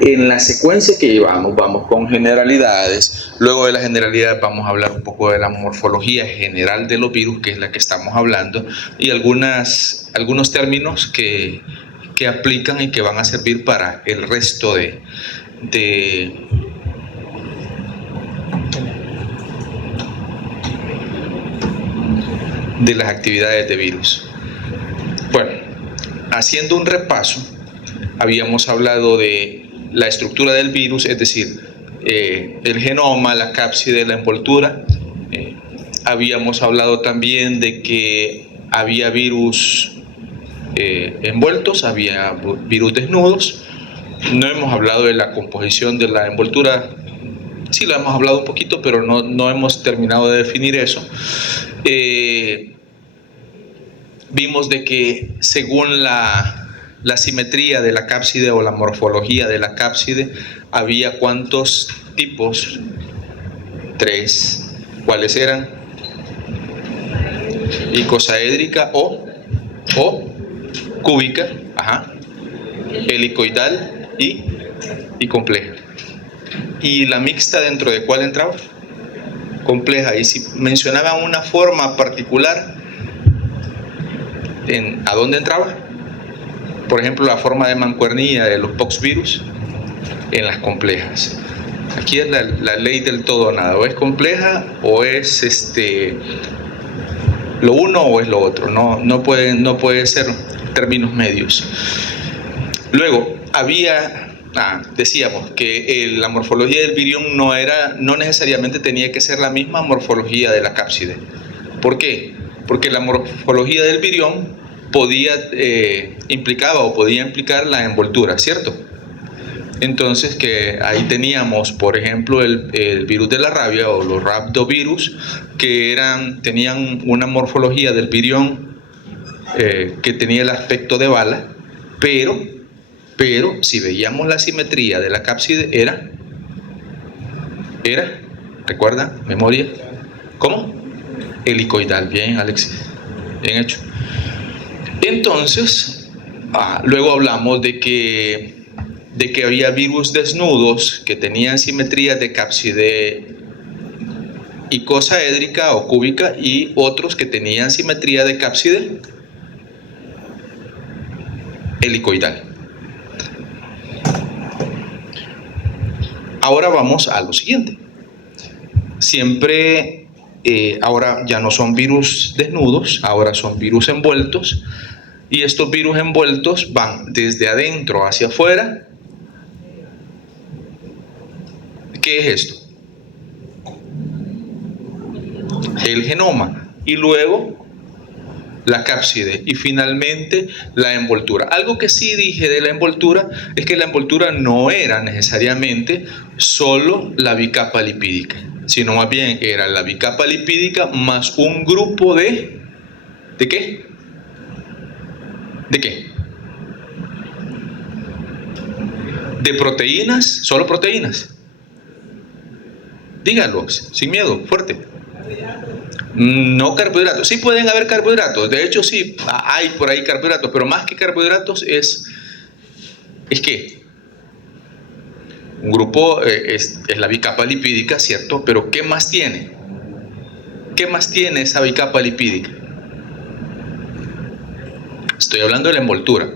En la secuencia que llevamos, vamos con generalidades. Luego de las generalidades vamos a hablar un poco de la morfología general de los virus, que es la que estamos hablando, y algunos términos que aplican y que van a servir para el resto de las actividades de virus. Bueno, haciendo un repaso, habíamos hablado de la estructura del virus, es decir, el genoma, la cápside, la envoltura. Habíamos hablado también de que había virus envueltos, había virus desnudos. No hemos hablado de la composición de la envoltura. Sí, lo hemos hablado un poquito, pero no hemos terminado de definir eso. Vimos de que según la simetría de la cápside o la morfología de la cápside, había ¿cuántos tipos? 3. ¿Cuáles eran? Icosaédrica o cúbica, helicoidal y compleja. ¿Y la mixta dentro de cuál entraba? Compleja. Y si mencionaban una forma particular, ¿a dónde entraba? Por ejemplo, la forma de mancuernilla de los poxvirus, en las complejas. Aquí es la ley del todo o nada. O es compleja o es lo uno o es lo otro. No puede ser términos medios. Luego, decíamos que la morfología del virión no necesariamente tenía que ser la misma morfología de la cápside. ¿Por qué? Porque la morfología del virión podía implicar la envoltura, ¿cierto? Entonces, que ahí teníamos, por ejemplo, el virus de la rabia o los rhabdovirus, que tenían una morfología del virión que tenía el aspecto de bala, pero si veíamos la simetría de la cápside, era, ¿recuerda? ¿Memoria? ¿Cómo? Helicoidal. Bien, Alexis, bien hecho. Entonces, luego hablamos de que había virus desnudos que tenían simetría de cápside icosaédrica o cúbica y otros que tenían simetría de cápside helicoidal. Ahora vamos a lo siguiente. Siempre, ahora ya no son virus desnudos, ahora son virus envueltos. Y estos virus envueltos van desde adentro hacia afuera. ¿Qué es esto? El genoma. Y luego la cápside. Y finalmente la envoltura. Algo que sí dije de la envoltura es que la envoltura no era necesariamente solo la bicapa lipídica, sino más bien era la bicapa lipídica más un grupo ¿de qué? ¿De qué? ¿De proteínas? ¿Solo proteínas? Díganlo, sin miedo, fuerte. No carbohidratos. Sí pueden haber carbohidratos. De hecho, sí, hay por ahí carbohidratos, pero más que carbohidratos es que un grupo es la bicapa lipídica, ¿cierto? Pero ¿qué más tiene? ¿Qué más tiene esa bicapa lipídica? Estoy hablando de la envoltura.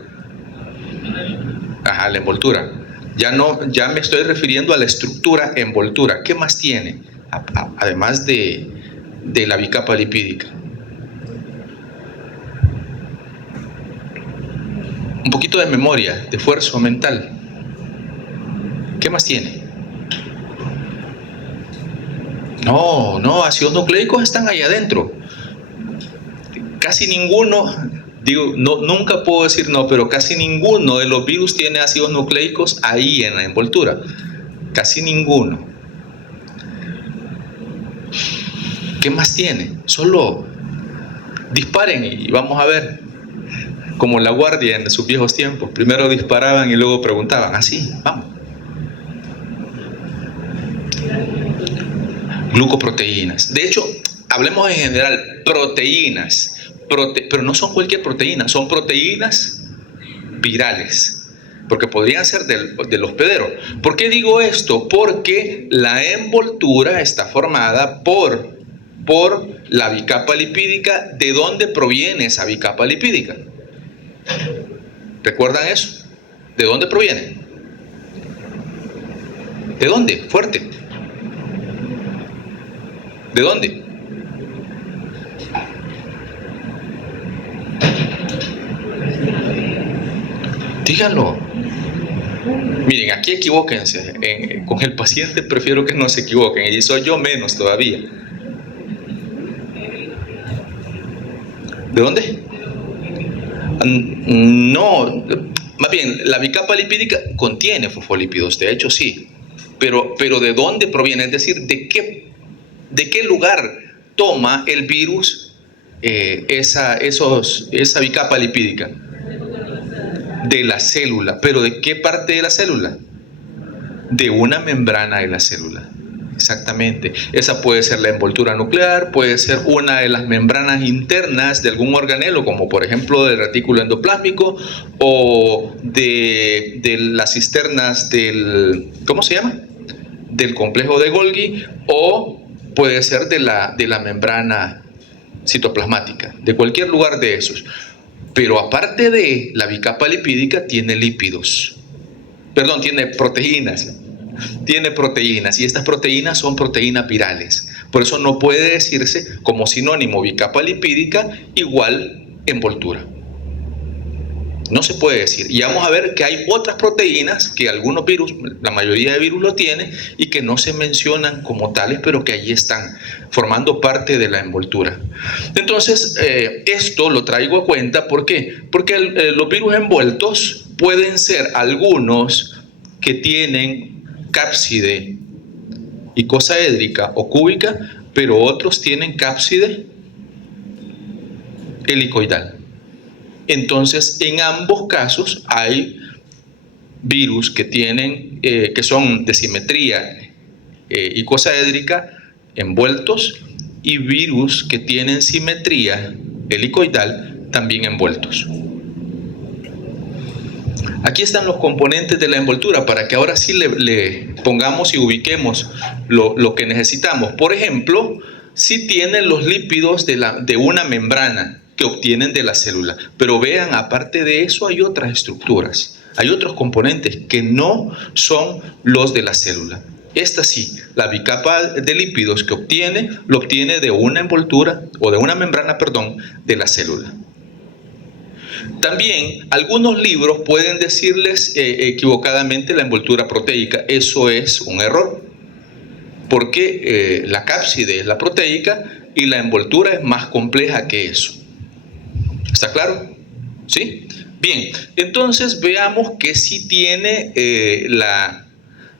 La envoltura. Ya me estoy refiriendo a la estructura envoltura. ¿Qué más tiene? Además de la bicapa lipídica. Un poquito de memoria, de esfuerzo mental. ¿Qué más tiene? No, ácidos nucleicos están ahí adentro. Casi ninguno, nunca puedo decir no, pero casi ninguno de los virus tiene ácidos nucleicos ahí en la envoltura. Casi ninguno. ¿Qué más tiene? Solo disparen y vamos a ver. Como la guardia en sus viejos tiempos. Primero disparaban y luego preguntaban. Así, vamos. Glucoproteínas. De hecho, hablemos en general, proteínas. Pero no son cualquier proteína, son proteínas virales. porque podrían ser del hospedero. ¿Por qué digo esto? Porque la envoltura está formada por la bicapa lipídica. ¿De dónde proviene esa bicapa lipídica? ¿Recuerdan eso? ¿De dónde proviene? ¿De dónde? Fuerte. ¿De dónde? Díganlo. Miren, aquí equivóquense. Con el paciente prefiero que no se equivoquen, y soy yo menos todavía. ¿De dónde? No, más bien, la bicapa lipídica contiene fosfolípidos, de hecho sí. Pero ¿de dónde proviene? Es decir, ¿de qué lugar toma el virus esa bicapa lipídica? De la célula. ¿Pero de qué parte de la célula? De una membrana de la célula. Exactamente. Esa puede ser la envoltura nuclear, puede ser una de las membranas internas de algún organelo, como por ejemplo del retículo endoplásmico, o de las cisternas del, ¿cómo se llama? Del complejo de Golgi, o puede ser de la membrana citoplasmática, de cualquier lugar de esos. Pero aparte de la bicapa lipídica, tiene lípidos. Perdón, tiene proteínas. Tiene proteínas, y estas proteínas son proteínas virales. Por eso no puede decirse como sinónimo bicapa lipídica igual envoltura. No se puede decir. Y vamos a ver que hay otras proteínas que algunos virus, la mayoría de virus lo tienen, y que no se mencionan como tales, pero que allí están formando parte de la envoltura. Entonces, esto lo traigo a cuenta. ¿Por qué? Porque los virus envueltos pueden ser algunos que tienen cápside icosaédrica o cúbica, pero otros tienen cápside helicoidal. Entonces, en ambos casos hay virus que tienen, que son de simetría icosaédrica envueltos, y virus que tienen simetría helicoidal también envueltos. Aquí están los componentes de la envoltura para que ahora sí le pongamos y ubiquemos lo que necesitamos. Por ejemplo, si tienen los lípidos de una membrana que obtienen de la célula. Pero vean, aparte de eso hay otras estructuras, hay otros componentes que no son los de la célula. Esta sí, la bicapa de lípidos que lo obtiene de una envoltura, o de una membrana, perdón, de la célula. También algunos libros pueden decirles equivocadamente la envoltura proteica. Eso es un error, porque la cápside es la proteica y la envoltura es más compleja que eso. ¿Está claro? ¿Sí? Bien, entonces veamos que sí tiene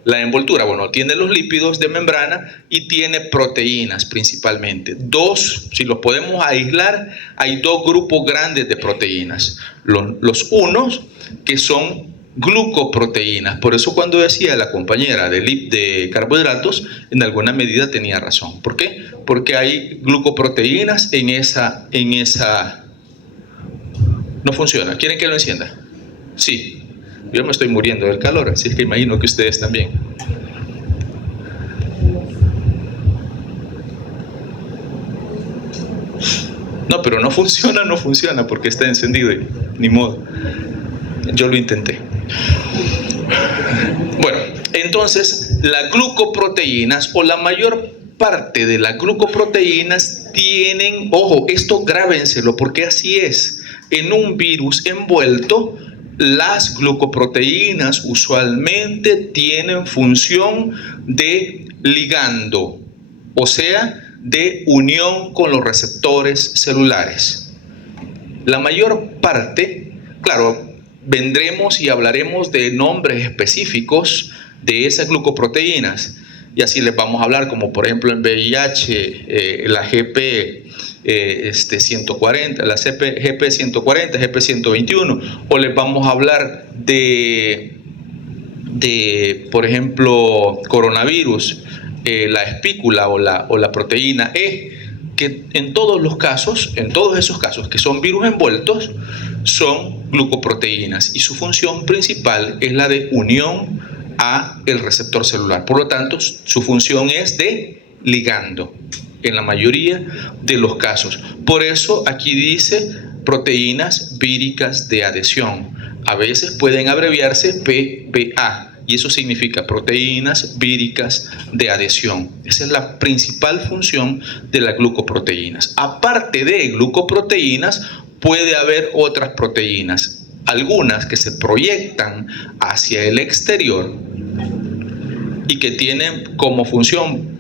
la envoltura. Bueno, tiene los lípidos de membrana y tiene proteínas principalmente. Si los podemos aislar, hay dos grupos grandes de proteínas. Los unos que son glucoproteínas. Por eso cuando decía la compañera de carbohidratos, en alguna medida tenía razón. ¿Por qué? Porque hay glucoproteínas en esa... No funciona. ¿Quieren que lo encienda? Sí. Yo me estoy muriendo del calor, así que imagino que ustedes también. No, pero no funciona porque está encendido y ni modo. Yo lo intenté. Bueno, entonces las glucoproteínas, o la mayor parte de las glucoproteínas, tienen, ojo, esto grábenselo porque así es. En un virus envuelto, las glucoproteínas usualmente tienen función de ligando, o sea, de unión con los receptores celulares. La mayor parte, claro, vendremos y hablaremos de nombres específicos de esas glucoproteínas, y así les vamos a hablar, como por ejemplo en VIH, la GP 140, la GP 140, GP 121, o les vamos a hablar de por ejemplo, coronavirus, la espícula o la proteína E, que en todos esos casos que son virus envueltos, son glucoproteínas y su función principal es la de unión a el receptor celular. Por lo tanto, su función es de ligando en la mayoría de los casos. Por eso aquí dice proteínas víricas de adhesión. A veces pueden abreviarse PVA y eso significa proteínas víricas de adhesión. Esa es la principal función de las glucoproteínas. Aparte de glucoproteínas, puede haber otras proteínas, algunas que se proyectan hacia el exterior y que tienen como función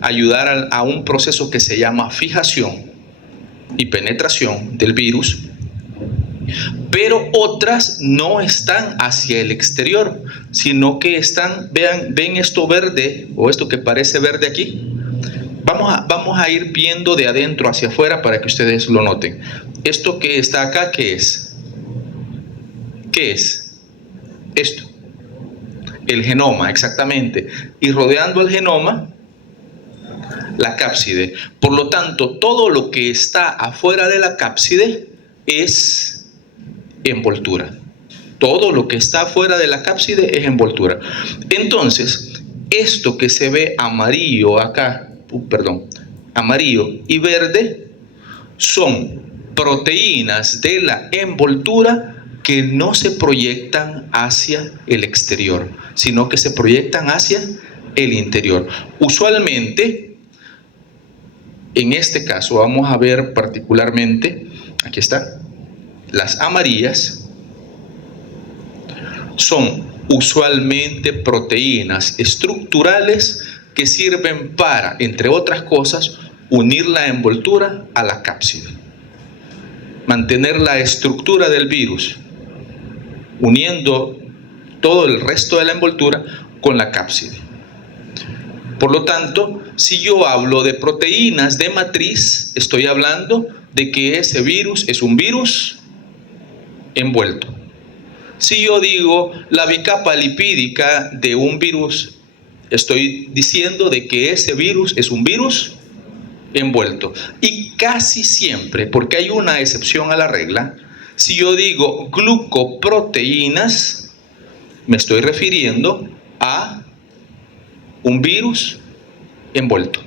ayudar a un proceso que se llama fijación y penetración del virus, pero otras no están hacia el exterior, sino que están, ven esto verde o esto que parece verde aquí. Vamos a ir viendo de adentro hacia afuera para que ustedes lo noten. Esto que está acá, ¿qué es? ¿Qué es? Esto. El genoma, exactamente. Y rodeando el genoma, la cápside. Por lo tanto, todo lo que está afuera de la cápside es envoltura. Todo lo que está afuera de la cápside es envoltura. Entonces, esto que se ve amarillo acá, amarillo y verde, son proteínas de la envoltura que no se proyectan hacia el exterior, sino que se proyectan hacia el interior. Usualmente, en este caso, vamos a ver particularmente, aquí está, las amarillas son usualmente proteínas estructurales que sirven para, entre otras cosas, unir la envoltura a la cápside, mantener la estructura del virus, uniendo todo el resto de la envoltura con la cápside. Por lo tanto, si yo hablo de proteínas de matriz, estoy hablando de que ese virus es un virus envuelto. Si yo digo la bicapa lipídica de un virus, estoy diciendo de que ese virus es un virus envuelto. Y casi siempre, porque hay una excepción a la regla, si yo digo glucoproteínas, me estoy refiriendo a un virus envuelto.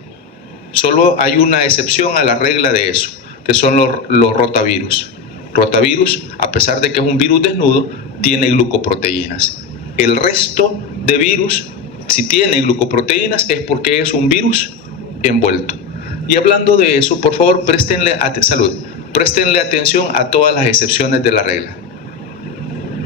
Solo hay una excepción a la regla de eso, que son los rotavirus. Rotavirus, a pesar de que es un virus desnudo, tiene glucoproteínas. El resto de virus, si tiene glucoproteínas, es porque es un virus envuelto. Y hablando de eso, por favor, préstenle atención a todas las excepciones de la regla,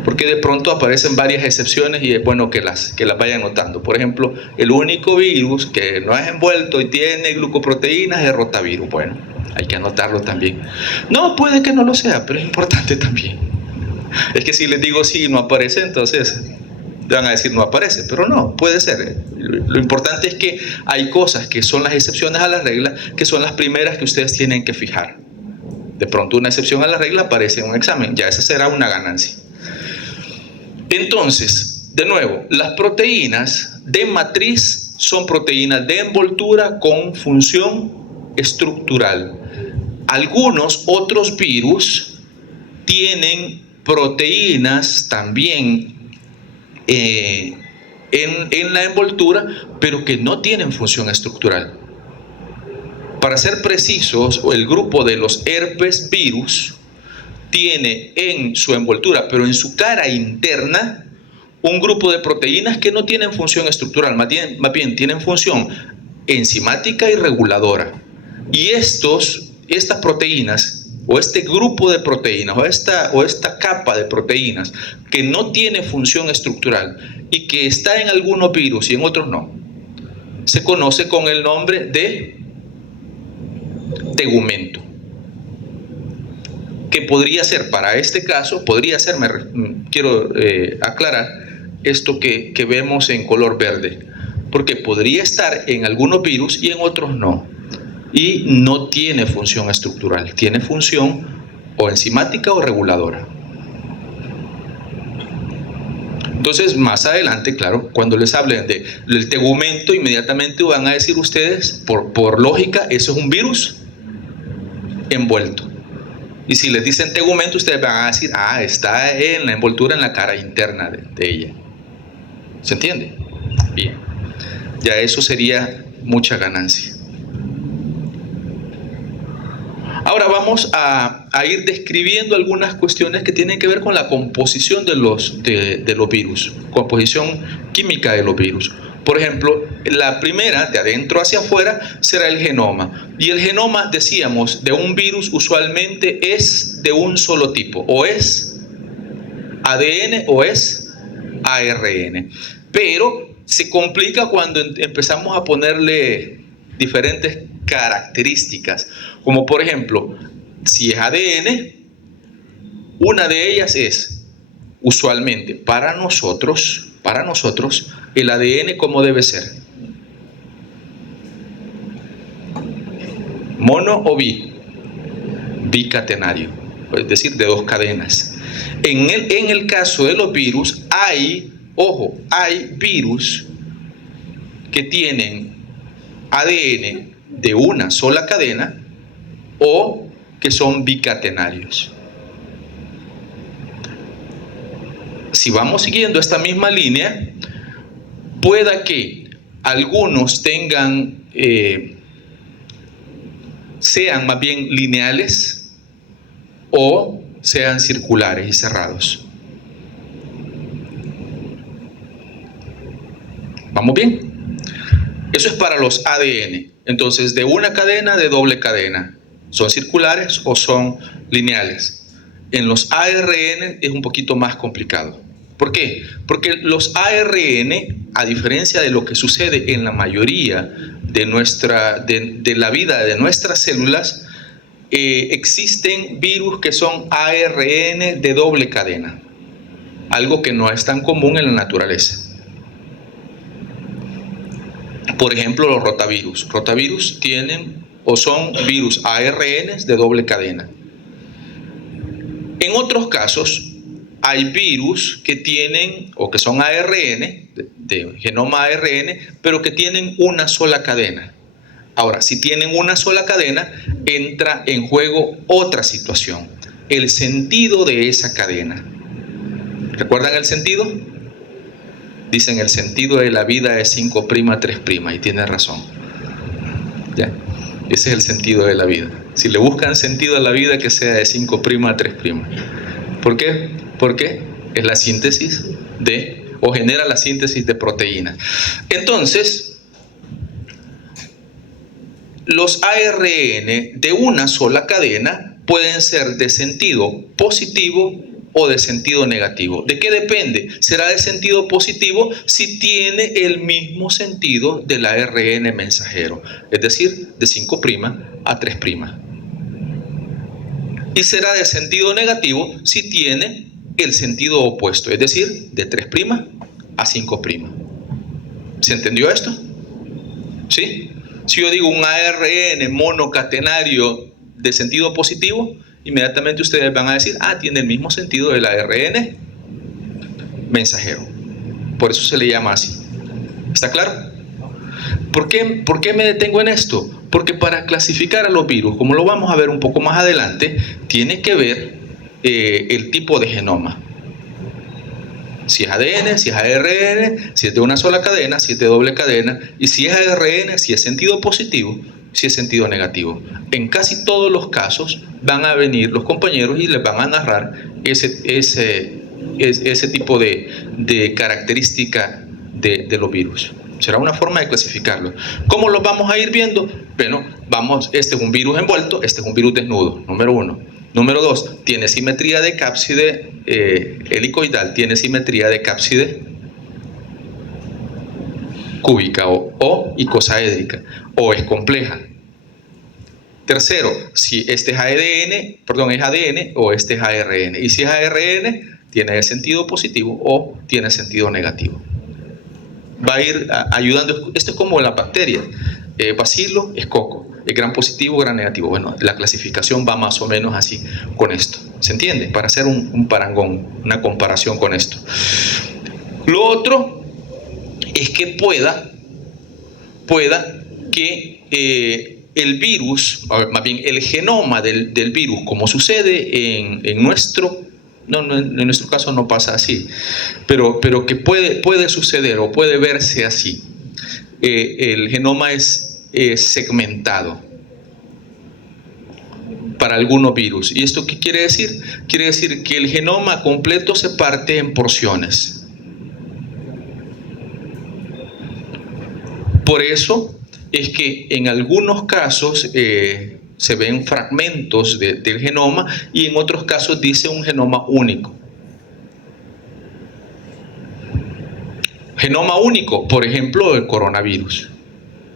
porque de pronto aparecen varias excepciones y es bueno que las vayan notando. Por ejemplo, el único virus que no es envuelto y tiene glucoproteínas es el rotavirus. Bueno, hay que anotarlo también. No, puede que no lo sea, pero es importante también. Es que si les digo sí, no aparece, entonces van a decir no aparece, pero no, puede ser. Lo importante es que hay cosas que son las excepciones a la regla, que son las primeras que ustedes tienen que fijar. De pronto una excepción a la regla aparece en un examen, ya esa será una ganancia. Entonces, de nuevo, las proteínas de matriz son proteínas de envoltura con función estructural. Algunos otros virus tienen proteínas también en la envoltura, pero que no tienen función estructural. Para ser precisos, el grupo de los herpes virus tiene en su envoltura, pero en su cara interna, un grupo de proteínas que no tienen función estructural, más bien tienen función enzimática y reguladora. Y estas proteínas, o este grupo de proteínas, o esta capa de proteínas que no tiene función estructural y que está en algunos virus y en otros no, se conoce con el nombre de tegumento. Que podría ser, para este caso, quiero aclarar esto que vemos en color verde, porque podría estar en algunos virus y en otros no, y no tiene función estructural, tiene función o enzimática o reguladora. Entonces, más adelante, claro, cuando les hablen del tegumento, inmediatamente van a decir ustedes, por lógica, eso es un virus envuelto. Y si les dicen tegumento, ustedes van a decir, ah, está en la envoltura en la cara interna de ella. ¿Se entiende? Bien. Ya eso sería mucha ganancia. Ahora vamos a ir describiendo algunas cuestiones que tienen que ver con la composición de los virus, composición química de los virus. Por ejemplo, la primera, de adentro hacia afuera, será el genoma. Y el genoma, decíamos, de un virus usualmente es de un solo tipo, o es ADN o es ARN. Pero se complica cuando empezamos a ponerle diferentes características, como por ejemplo, si es ADN, una de ellas es, usualmente, para nosotros, el ADN, ¿cómo debe ser? ¿Mono o bi? Bicatenario, es decir, de 2 cadenas. En el caso de los virus, hay virus que tienen ADN de una sola cadena o que son bicatenarios. Si vamos siguiendo esta misma línea, pueda que algunos tengan, sean más bien lineales o sean circulares y cerrados. ¿Vamos bien? Eso es para los ADN. Entonces, de una cadena, de doble cadena. ¿Son circulares o son lineales? En los ARN es un poquito más complicado. ¿Por qué? Porque los ARN, a diferencia de lo que sucede en la mayoría de la vida de nuestras células, existen virus que son ARN de doble cadena. Algo que no es tan común en la naturaleza. Por ejemplo, los rotavirus. Rotavirus tienen o son virus ARN de doble cadena. En otros casos, hay virus que tienen o que son ARN, de genoma ARN, pero que tienen una sola cadena. Ahora, si tienen una sola cadena, entra en juego otra situación, el sentido de esa cadena. ¿Recuerdan el sentido? Dicen el sentido de la vida es 5', 3', y tiene razón. ¿Ya? Ese es el sentido de la vida. Si le buscan sentido a la vida, que sea de 5', 3'. ¿Por qué? Porque es la síntesis o genera la síntesis de proteínas. Entonces, los ARN de una sola cadena pueden ser de sentido positivo o de sentido negativo. ¿De qué depende? Será de sentido positivo si tiene el mismo sentido del ARN mensajero, es decir, de 5' a 3'. Y será de sentido negativo si tiene el sentido opuesto, es decir, de 3' a 5'. ¿Se entendió esto? ¿Sí? Si yo digo un ARN monocatenario de sentido positivo, inmediatamente ustedes van a decir, tiene el mismo sentido del ARN mensajero. Por eso se le llama así. ¿Está claro? ¿Por qué me detengo en esto? Porque para clasificar a los virus, como lo vamos a ver un poco más adelante, tiene que ver el tipo de genoma. Si es ADN, si es ARN, si es de una sola cadena, si es de doble cadena, y si es ARN, si es sentido positivo, si es sentido negativo. En casi todos los casos van a venir los compañeros y les van a narrar ese tipo de característica de los virus. Será una forma de clasificarlos. ¿Cómo los vamos a ir viendo? Bueno, este es un virus envuelto, este es un virus desnudo, número 1. Número 2, tiene simetría de cápside helicoidal, tiene simetría de cápside cúbica o icosaédrica, o es compleja. Tercero, si este es ADN o este es ARN. Y si es ARN, tiene sentido positivo o tiene sentido negativo. Va a ir ayudando. Esto es como la bacteria. Bacilo es coco. Es gran positivo, gran negativo. Bueno, la clasificación va más o menos así con esto. ¿Se entiende? Para hacer un parangón, una comparación con esto. Lo otro es que pueda que el virus, más bien el genoma del virus, como sucede en nuestro, no, en nuestro caso no pasa así, pero que puede suceder o puede verse así. El genoma es segmentado para algunos virus. ¿Y esto qué quiere decir? Quiere decir que el genoma completo se parte en porciones. Por eso es que en algunos casos se ven fragmentos del genoma y en otros casos dice un genoma único. Genoma único, por ejemplo, el coronavirus.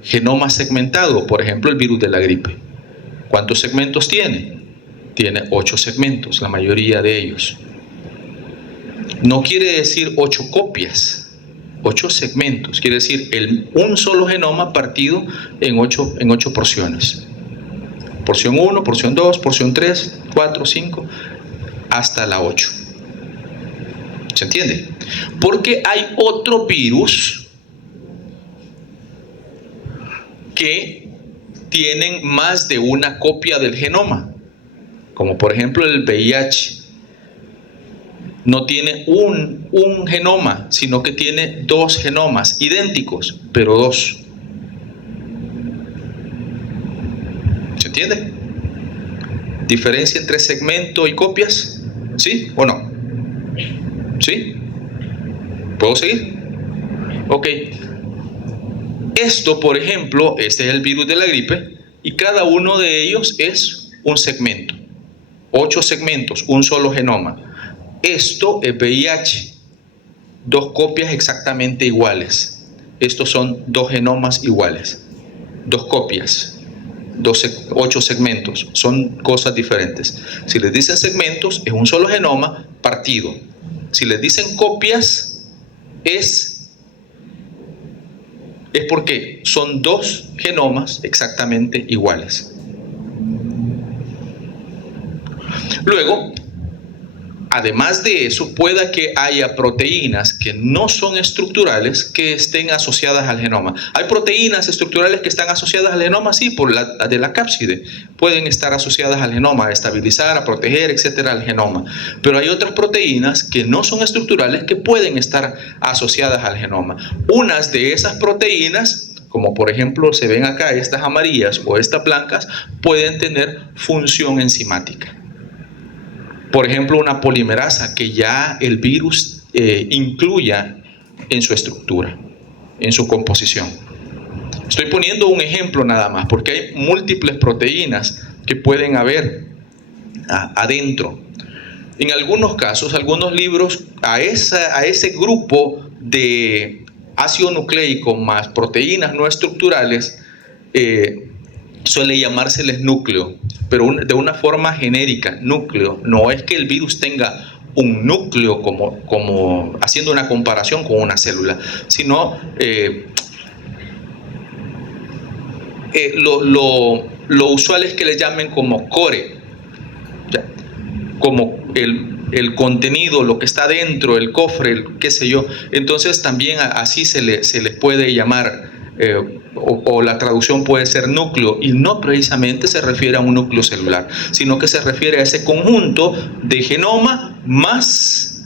Genoma segmentado, por ejemplo, el virus de la gripe. ¿Cuántos segmentos tiene? Tiene 8 segmentos, la mayoría de ellos. No quiere decir 8 copias. 8 segmentos, quiere decir un solo genoma partido en 8 porciones. Porción 1, porción 2, porción 3, 4, 5, hasta la 8. ¿Se entiende? Porque hay otro virus que tienen más de una copia del genoma, como por ejemplo el VIH. No tiene un genoma, sino que tiene 2 genomas idénticos, pero 2. ¿Se entiende? ¿Diferencia entre segmento y copias? ¿Sí o no? ¿Sí? ¿Puedo seguir? Ok. Esto, por ejemplo, este es el virus de la gripe y cada uno de ellos es un segmento. 8 segmentos, un solo genoma. Esto es VIH, 2 copias exactamente iguales. Estos son 2 genomas iguales, 2 copias, 8 segmentos, son cosas diferentes. Si les dicen segmentos, es un solo genoma partido. Si les dicen copias, es porque son 2 genomas exactamente iguales. Luego, además de eso, pueda que haya proteínas que no son estructurales que estén asociadas al genoma. ¿Hay proteínas estructurales que están asociadas al genoma? Sí, por la de la cápside. Pueden estar asociadas al genoma, a estabilizar, a proteger, etcétera, al genoma. Pero hay otras proteínas que no son estructurales que pueden estar asociadas al genoma. Unas de esas proteínas, como por ejemplo se ven acá, estas amarillas o estas blancas, pueden tener función enzimática. Por ejemplo, una polimerasa que ya el virus incluya en su estructura, en su composición. Estoy poniendo un ejemplo nada más, porque hay múltiples proteínas que pueden haber adentro. En algunos casos, algunos libros, a ese grupo de ácido nucleico más proteínas no estructurales, suele llamárseles núcleo, pero de una forma genérica, núcleo. No es que el virus tenga un núcleo como haciendo una comparación con una célula, sino lo usual es que le llamen como core, ¿ya? Como el contenido, lo que está dentro, el cofre, qué sé yo. Entonces también así se le puede llamar, o la traducción puede ser núcleo, y no precisamente se refiere a un núcleo celular, sino que se refiere a ese conjunto de genoma más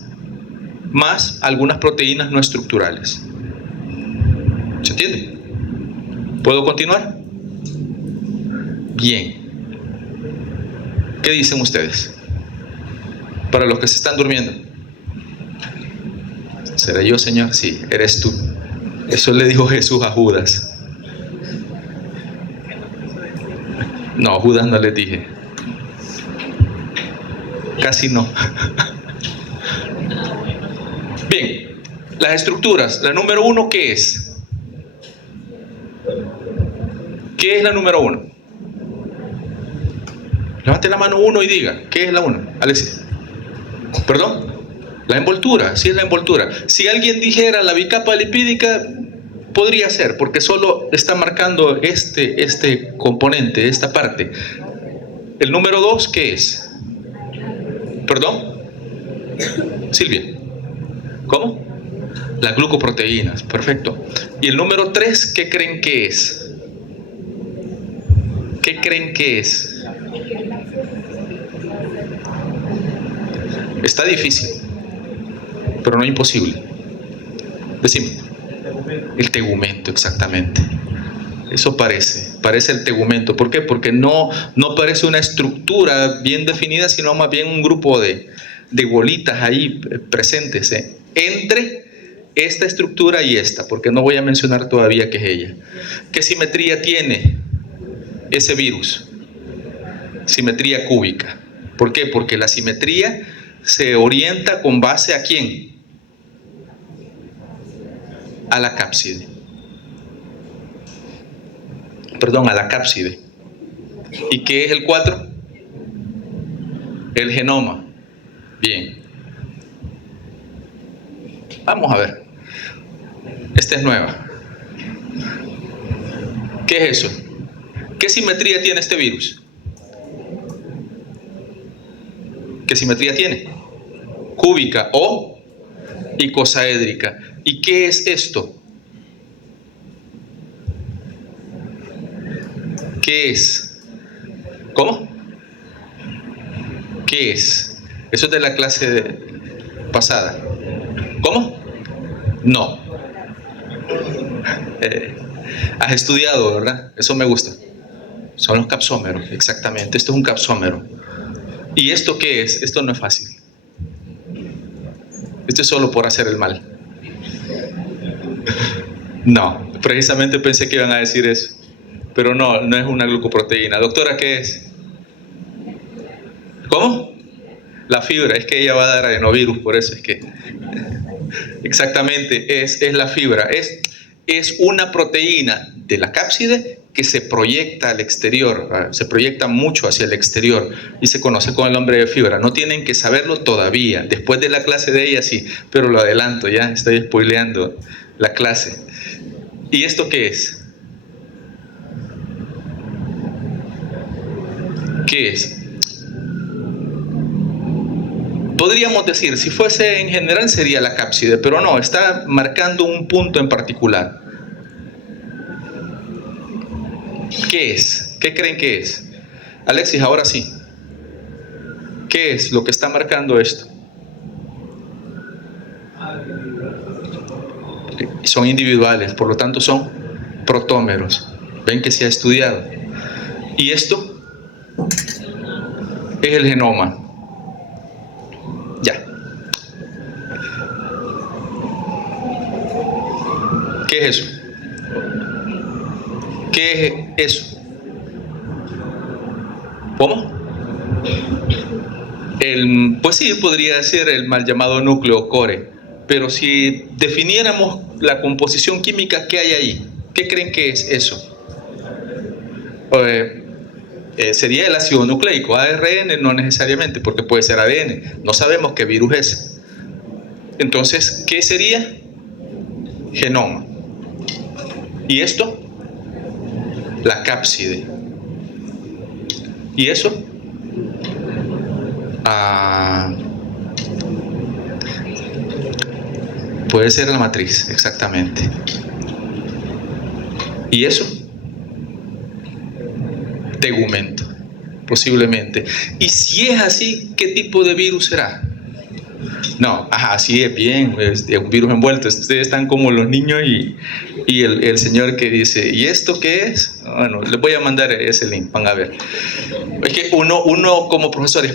algunas proteínas no estructurales. ¿Se entiende? ¿Puedo continuar? Bien. ¿Qué dicen ustedes? Para los que se están durmiendo. ¿Seré yo, Señor? Sí, eres tú. Eso le dijo Jesús a Judas. No, a Judas no le dije. Casi no. Bien, las estructuras. La número 1, ¿qué es? ¿Qué es la número 1? Levante la mano 1 y diga, ¿qué es la 1? Alexis. ¿Perdón? La envoltura, sí es la envoltura. Si alguien dijera la bicapa lipídica, podría ser, porque solo está marcando este componente, esta parte. El número 2, ¿qué es? ¿Perdón? Silvia. ¿Cómo? Las glucoproteínas, perfecto. Y el número 3, ¿qué creen que es? ¿Qué creen que es? Está difícil, pero no imposible. Decime. El tegumento, exactamente. Eso parece el tegumento. ¿Por qué? Porque no parece una estructura bien definida, sino más bien un grupo de bolitas ahí presentes, entre esta estructura y esta, porque no voy a mencionar todavía qué es ella. ¿Qué simetría tiene ese virus? Simetría cúbica. ¿Por qué? Porque la simetría se orienta con base ¿a quién? A la cápside. Perdón, a la cápside. ¿Y qué es el 4? El genoma. Bien. Vamos a ver. Esta es nueva. ¿Qué es eso? ¿Qué simetría tiene este virus? ¿Qué simetría tiene? Cúbica o icosaédrica. ¿Y qué es esto? ¿Qué es? ¿Cómo? ¿Qué es? Eso es de la clase pasada. ¿Cómo? No. Has estudiado, ¿verdad? Eso me gusta. Son los capsómeros, exactamente. Esto es un capsómero. ¿Y esto qué es? Esto no es fácil. Esto es solo por hacer el mal. No, precisamente pensé que iban a decir eso. Pero no es una glucoproteína. Doctora, ¿qué es? ¿Cómo? La fibra. Es que ella va a dar adenovirus, por eso es que... Exactamente, es la fibra. Es una proteína de la cápside que se proyecta al exterior, se proyecta mucho hacia el exterior y se conoce con el nombre de fibra. No tienen que saberlo todavía. Después de la clase de ella sí, pero lo adelanto, ya estoy spoileando la clase. ¿Y esto qué es? ¿Qué es? Podríamos decir, si fuese en general sería la cápside, pero no, está marcando un punto en particular. ¿Qué es? ¿Qué creen que es? Alexis, ahora sí. ¿Qué es lo que está marcando esto? Son individuales, por lo tanto son protómeros. Ven que se ha estudiado. Y esto es el genoma. Ya. ¿Qué es eso? ¿Qué es eso? ¿Cómo? Pues sí, podría ser el mal llamado núcleo core. Pero si definiéramos la composición química, ¿qué hay ahí? ¿Qué creen que es eso? Sería el ácido nucleico, ARN no necesariamente, porque puede ser ADN. No sabemos qué virus es. Entonces, ¿qué sería? Genoma. ¿Y esto? La cápside. ¿Y eso? Puede ser la matriz, exactamente. ¿Y eso? Tegumento, posiblemente. Y si es así, ¿qué tipo de virus será? No, así es bien, es un virus envuelto. Ustedes están como los niños y el señor que dice, ¿y esto qué es? Bueno, les voy a mandar ese link, van a ver. Es que uno como profesor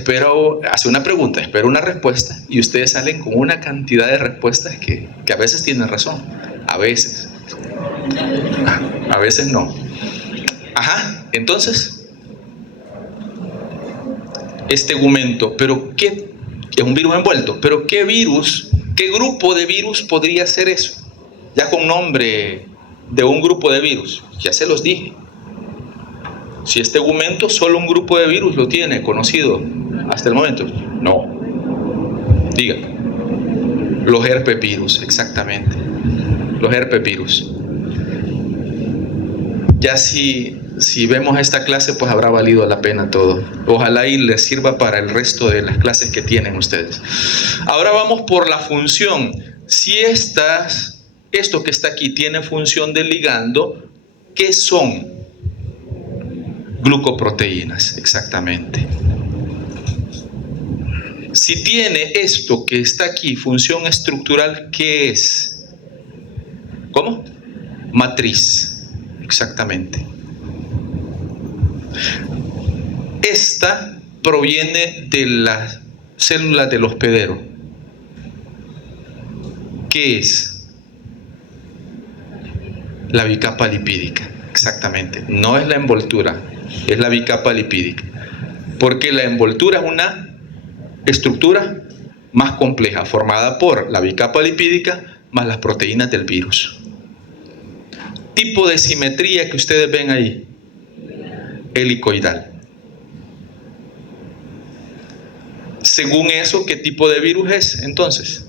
hace una pregunta, espera una respuesta, y ustedes salen con una cantidad de respuestas que a veces tienen razón, a veces no. Entonces, es tegumento, pero ¿qué? Es un virus envuelto, pero ¿qué virus, qué grupo de virus podría ser eso? Ya con nombre de un grupo de virus, ya se los dije. Si es tegumento, solo un grupo de virus lo tiene conocido hasta el momento. No. Diga. Los herpesvirus, exactamente. Los herpesvirus. Ya si vemos esta clase, pues habrá valido la pena todo. Ojalá y les sirva para el resto de las clases que tienen ustedes. Ahora vamos por la función. Si esto que está aquí tiene función de ligando, ¿qué son? Glucoproteínas, exactamente. Si tiene esto que está aquí función estructural, ¿qué es? ¿Cómo? Matriz, exactamente. Esta proviene de las células del hospedero. ¿Qué es? La bicapa lipídica, exactamente. No es la envoltura, es la bicapa lipídica. Porque la envoltura es una estructura más compleja, formada por la bicapa lipídica más las proteínas del virus. Tipo de simetría que ustedes ven ahí, helicoidal. Según eso, ¿qué tipo de virus es entonces?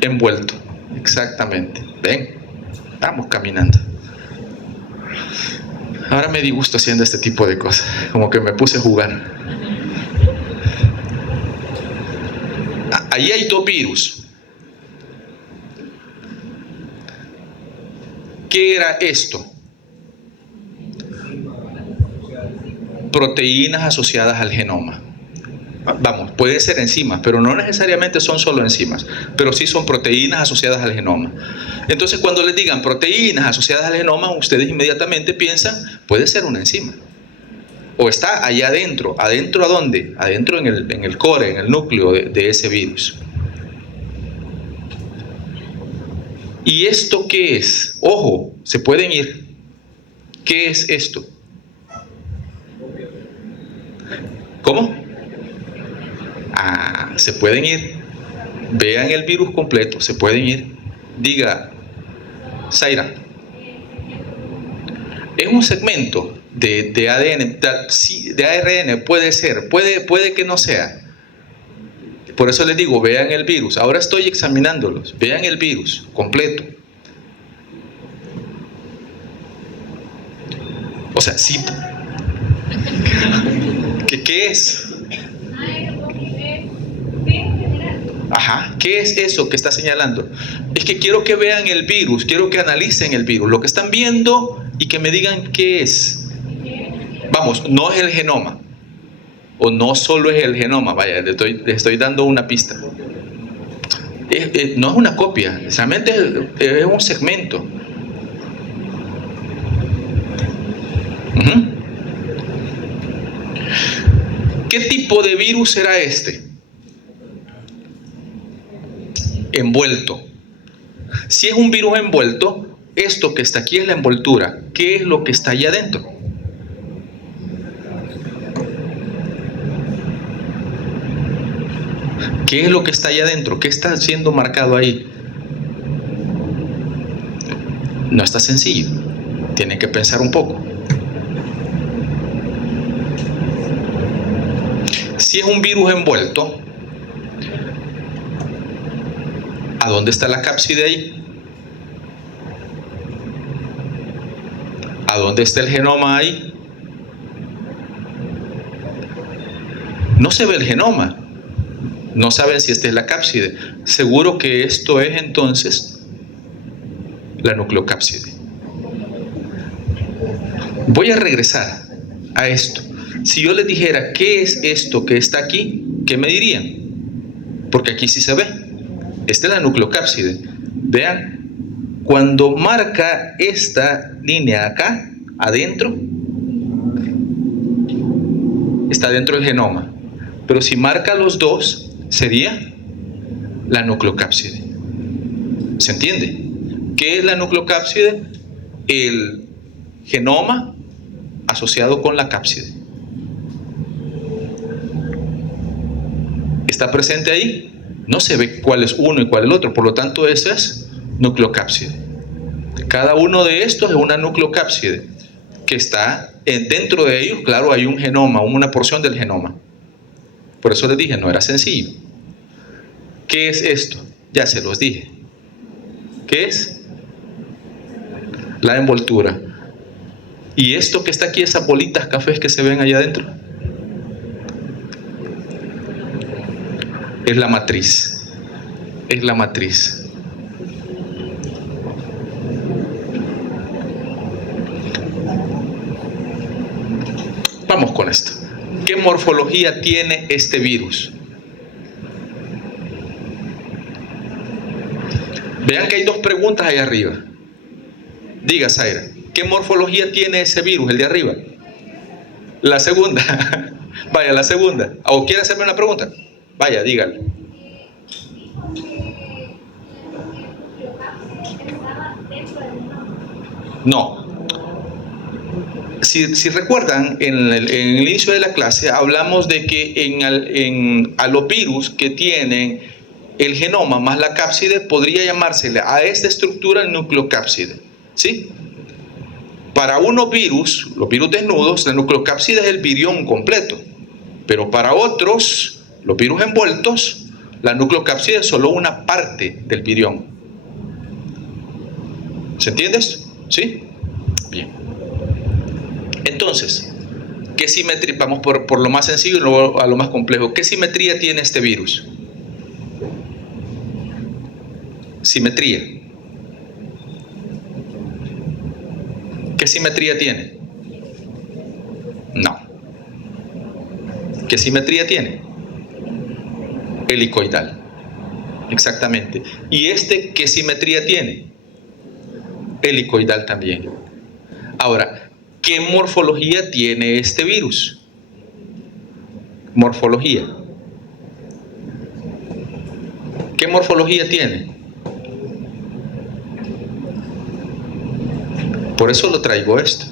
Envuelto, exactamente. Ven, vamos caminando. Ahora me di gusto haciendo este tipo de cosas, como que me puse a jugar. Ahí hay dos virus. ¿Qué era esto? Proteínas asociadas al genoma. Vamos, pueden ser enzimas, pero no necesariamente son solo enzimas, pero sí son proteínas asociadas al genoma. Entonces, cuando les digan proteínas asociadas al genoma, ustedes inmediatamente piensan, puede ser una enzima. O está allá adentro. ¿Adentro a dónde? Adentro en el core, en el núcleo de ese virus. ¿Y esto qué es? Ojo, se pueden ir. ¿Qué es esto? ¿Cómo? Se pueden ir. Vean el virus completo, se pueden ir. Diga, Zaira. Es un segmento de ADN, de ARN, puede ser, puede que no sea. Por eso les digo, vean el virus. Ahora estoy examinándolos. Vean el virus completo. O sea, sí. ¿Qué es? Ajá, ¿qué es eso que está señalando? Es que quiero que vean el virus, quiero que analicen el virus, lo que están viendo y que me digan qué es. Vamos, no es el genoma. O no solo es el genoma, vaya, le estoy dando una pista. No es una copia, realmente es un segmento. ¿Qué tipo de virus será este? Envuelto. Si es un virus envuelto, esto que está aquí es la envoltura. ¿Qué es lo que está allá adentro? ¿Qué es lo que está allá adentro? ¿Qué está siendo marcado ahí? No está sencillo. Tienen que pensar un poco. Si es un virus envuelto, ¿a dónde está la cápside ahí? ¿A dónde está el genoma ahí? No se ve el genoma. No saben si esta es la cápside. Seguro que esto es entonces la nucleocápside. Voy a regresar a esto. Si yo les dijera qué es esto que está aquí, ¿qué me dirían? Porque aquí sí se ve. Esta es la nucleocápside. Vean, cuando marca esta línea acá, adentro, está dentro del genoma. Pero si marca los dos, sería la nucleocápside. ¿Se entiende? ¿Qué es la nucleocápside? El genoma asociado con la cápside. ¿Está presente ahí? No se ve cuál es uno y cuál es el otro, por lo tanto esa es nucleocápside. Cada uno de estos es una nucleocápside que está dentro de ellos, claro, hay un genoma, una porción del genoma. Por eso les dije, no era sencillo. ¿Qué es esto? Ya se los dije. ¿Qué es? La envoltura. ¿Y esto que está aquí, esas bolitas cafés que se ven allá adentro? Es la matriz. Es la matriz. Vamos con esto. ¿Qué morfología tiene este virus? Vean que hay dos preguntas ahí arriba. Diga, Zaira, ¿qué morfología tiene ese virus, el de arriba? La segunda. Vaya, la segunda. ¿O quiere hacerme una pregunta? Vaya, dígale. No. Si recuerdan, en el inicio de la clase hablamos de que a los virus que tienen el genoma más la cápside podría llamársele a esta estructura el nucleocápside. ¿Sí? Para unos virus, los virus desnudos, la nucleocápside es el virión completo. Pero para otros, los virus envueltos, la nucleocápside es solo una parte del virión. ¿Se entiende esto? ¿Sí? Bien. Entonces, ¿qué simetría? Vamos por lo más sencillo y luego a lo más complejo. ¿Qué simetría tiene este virus? Simetría. ¿Qué simetría tiene? No. ¿Qué simetría tiene? Helicoidal. Exactamente. ¿Y este qué simetría tiene? Helicoidal también. Ahora, ¿qué morfología tiene este virus? Morfología. ¿Qué morfología tiene? Por eso lo traigo esto.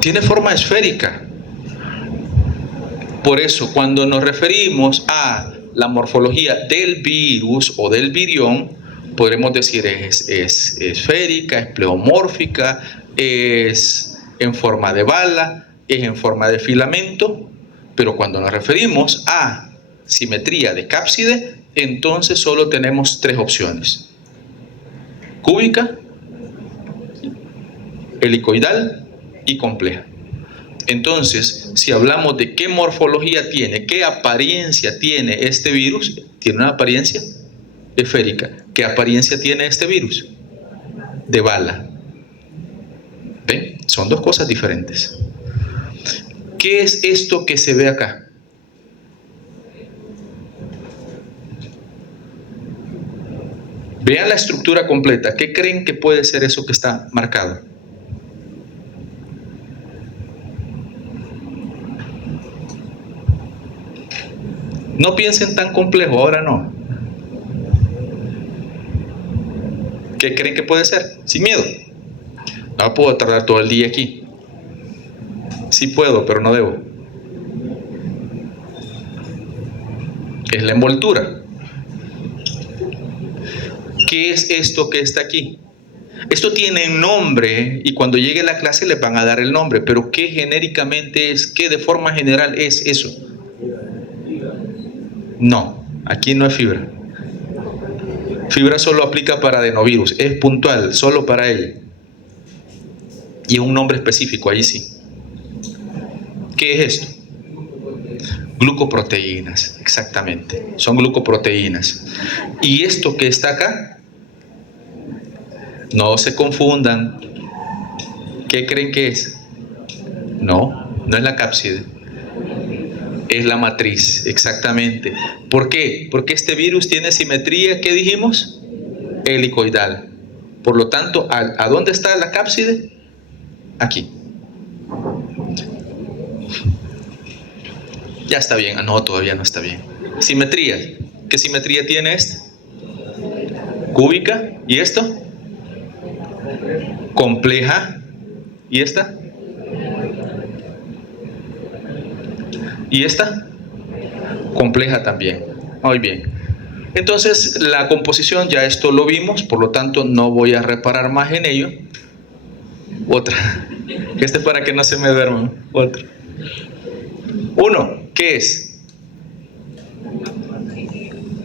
Tiene forma esférica. Por eso, cuando nos referimos a la morfología del virus o del virión, podremos decir es esférica, es pleomórfica, es en forma de bala, es en forma de filamento, pero cuando nos referimos a simetría de cápside, entonces solo tenemos tres opciones: cúbica, helicoidal y compleja. Entonces, si hablamos de qué morfología tiene, qué apariencia tiene este virus, tiene una apariencia esférica. ¿Qué apariencia tiene este virus? De bala. ¿Ven? Son dos cosas diferentes. ¿Qué es esto que se ve acá? Vean la estructura completa. ¿Qué creen que puede ser eso que está marcado? No piensen tan complejo, ahora no. ¿Qué creen que puede ser? Sin miedo. No puedo tardar todo el día aquí. Sí puedo, pero no debo. Es la envoltura. ¿Qué es esto que está aquí? Esto tiene nombre y cuando llegue la clase les van a dar el nombre, pero ¿qué genéricamente es? ¿Qué de forma general es eso? No, aquí no es fibra. Fibra solo aplica para adenovirus, es puntual, solo para ella. Y es un nombre específico, ahí sí. ¿Qué es esto? Glucoproteínas, exactamente. Son glucoproteínas. ¿Y esto que está acá? No se confundan. ¿Qué creen que es? No, no es la cápside. Es la matriz, exactamente. ¿Por qué? Porque este virus tiene simetría, ¿qué dijimos? Helicoidal. Por lo tanto, ¿a dónde está la cápside? Aquí. Ya está bien. No, todavía no está bien. Simetría. ¿Qué simetría tiene este? Cúbica. ¿Y esto? Compleja. ¿Y esta? ¿Y esta? Compleja también. Muy bien. Entonces, la composición, ya esto lo vimos, por lo tanto, no voy a reparar más en ello. Otra. Este es para que no se me duerman. Otra. 1. ¿Qué es?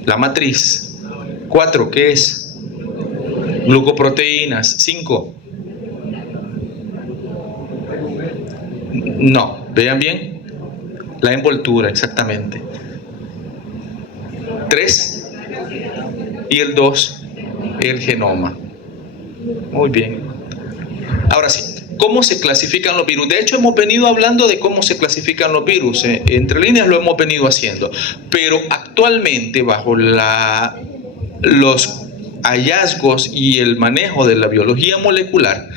La matriz. 4. ¿Qué es? Glucoproteínas. 5. No. Vean bien. La envoltura, exactamente. 3. Y el 2, el genoma. Muy bien. Ahora sí, ¿cómo se clasifican los virus? De hecho, hemos venido hablando de cómo se clasifican los virus. Entre líneas lo hemos venido haciendo. Pero actualmente, bajo los hallazgos y el manejo de la biología molecular,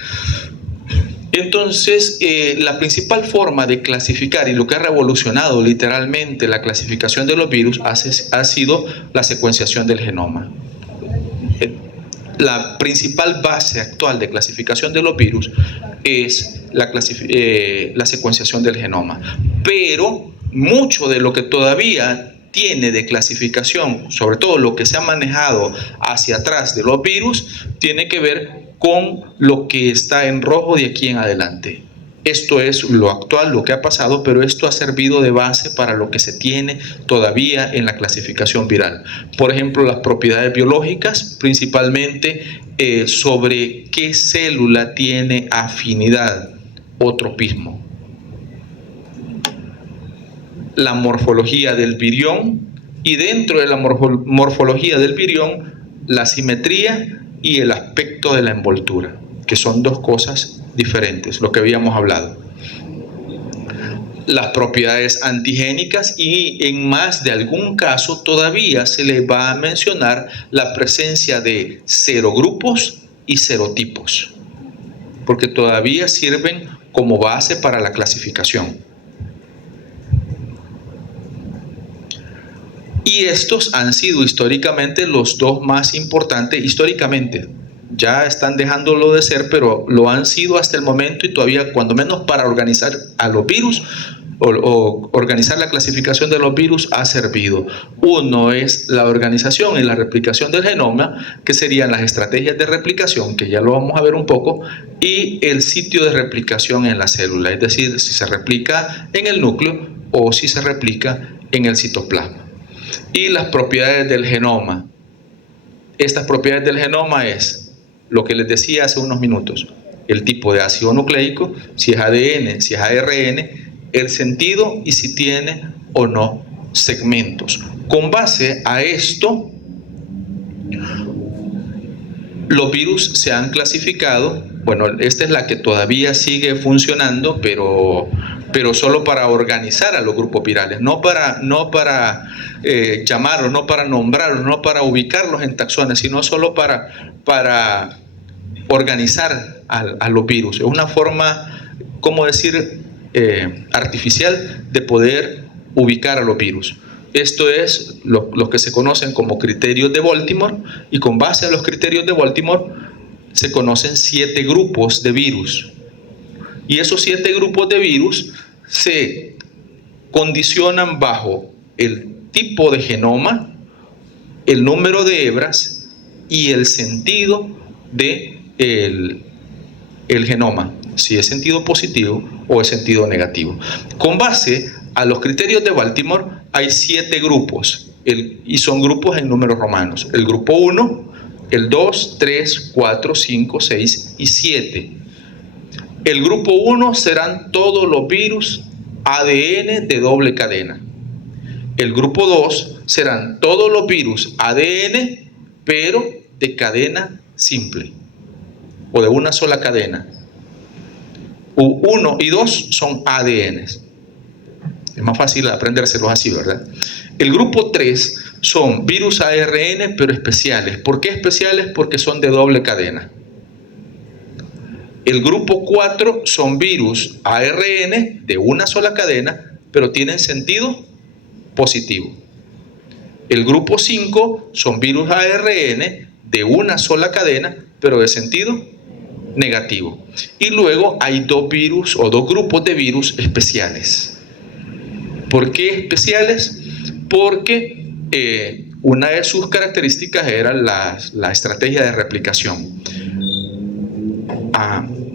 entonces la principal forma de clasificar, y lo que ha revolucionado literalmente la clasificación de los virus, ha sido la secuenciación del genoma. La principal base actual de clasificación de los virus es la secuenciación del genoma. Pero mucho de lo que todavía tiene de clasificación, sobre todo lo que se ha manejado hacia atrás de los virus, tiene que ver con lo que está en rojo de aquí en adelante. Esto es lo actual, lo que ha pasado, pero esto ha servido de base para lo que se tiene todavía en la clasificación viral. Por ejemplo, las propiedades biológicas, principalmente sobre qué célula tiene afinidad o tropismo. La morfología del virión, y dentro de la morfología del virión, la simetría y el aspecto de la envoltura, que son dos cosas diferentes, lo que habíamos hablado. Las propiedades antigénicas, y en más de algún caso todavía se le va a mencionar la presencia de serogrupos y serotipos, porque todavía sirven como base para la clasificación. Y estos han sido históricamente los dos más importantes, históricamente. Ya están dejándolo de ser, pero lo han sido hasta el momento, y todavía, cuando menos para organizar a los virus o organizar la clasificación de los virus, ha servido. Uno es la organización y la replicación del genoma, que serían las estrategias de replicación, que ya lo vamos a ver un poco, y el sitio de replicación en la célula, es decir, si se replica en el núcleo o si se replica en el citoplasma. Y las propiedades del genoma. Estas propiedades del genoma es lo que les decía hace unos minutos: el tipo de ácido nucleico, si es ADN, si es ARN, el sentido y si tiene o no segmentos. Con base a esto, los virus se han clasificado. Bueno, esta es la que todavía sigue funcionando, pero solo para organizar a los grupos virales, no para llamarlos, no para nombrarlos, no para ubicarlos en taxones, sino solo para organizar a los virus. Es una forma, ¿cómo decir?, artificial de poder ubicar a los virus. Esto es lo que se conocen como criterios de Baltimore, y con base a los criterios de Baltimore se conocen 7 grupos de virus. Y esos 7 grupos de virus se condicionan bajo el tipo de genoma, el número de hebras y el sentido del genoma, si es sentido positivo o es sentido negativo. Con base a los criterios de Baltimore hay 7 grupos, y son grupos en números romanos: el grupo 1, el 2, 3, 4, 5, 6 y 7. El grupo 1 serán todos los virus ADN de doble cadena. El grupo 2 serán todos los virus ADN, pero de cadena simple, o de una sola cadena. 1 y 2 son ADNs. Es más fácil aprendérselos así, ¿verdad? El grupo 3 son virus ARN, pero especiales. ¿Por qué especiales? Porque son de doble cadena. El grupo 4 son virus ARN de una sola cadena, pero tienen sentido positivo. El grupo 5 son virus ARN de una sola cadena, pero de sentido negativo. Y luego hay 2 virus o 2 grupos de virus especiales. ¿Por qué especiales? Porque una de sus características era la estrategia de replicación.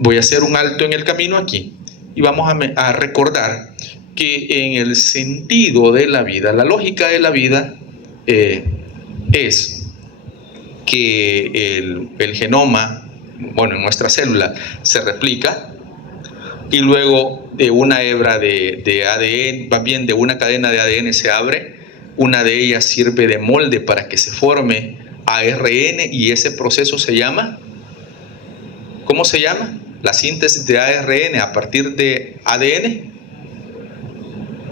Voy a hacer un alto en el camino aquí y vamos a recordar que en el sentido de la vida, la lógica de la vida es que el genoma, bueno, en nuestra célula se replica, y luego de una hebra de ADN, más bien de una cadena de ADN se abre, una de ellas sirve de molde para que se forme ARN, y ese proceso se llama, ¿cómo se llama? La síntesis de ARN a partir de ADN,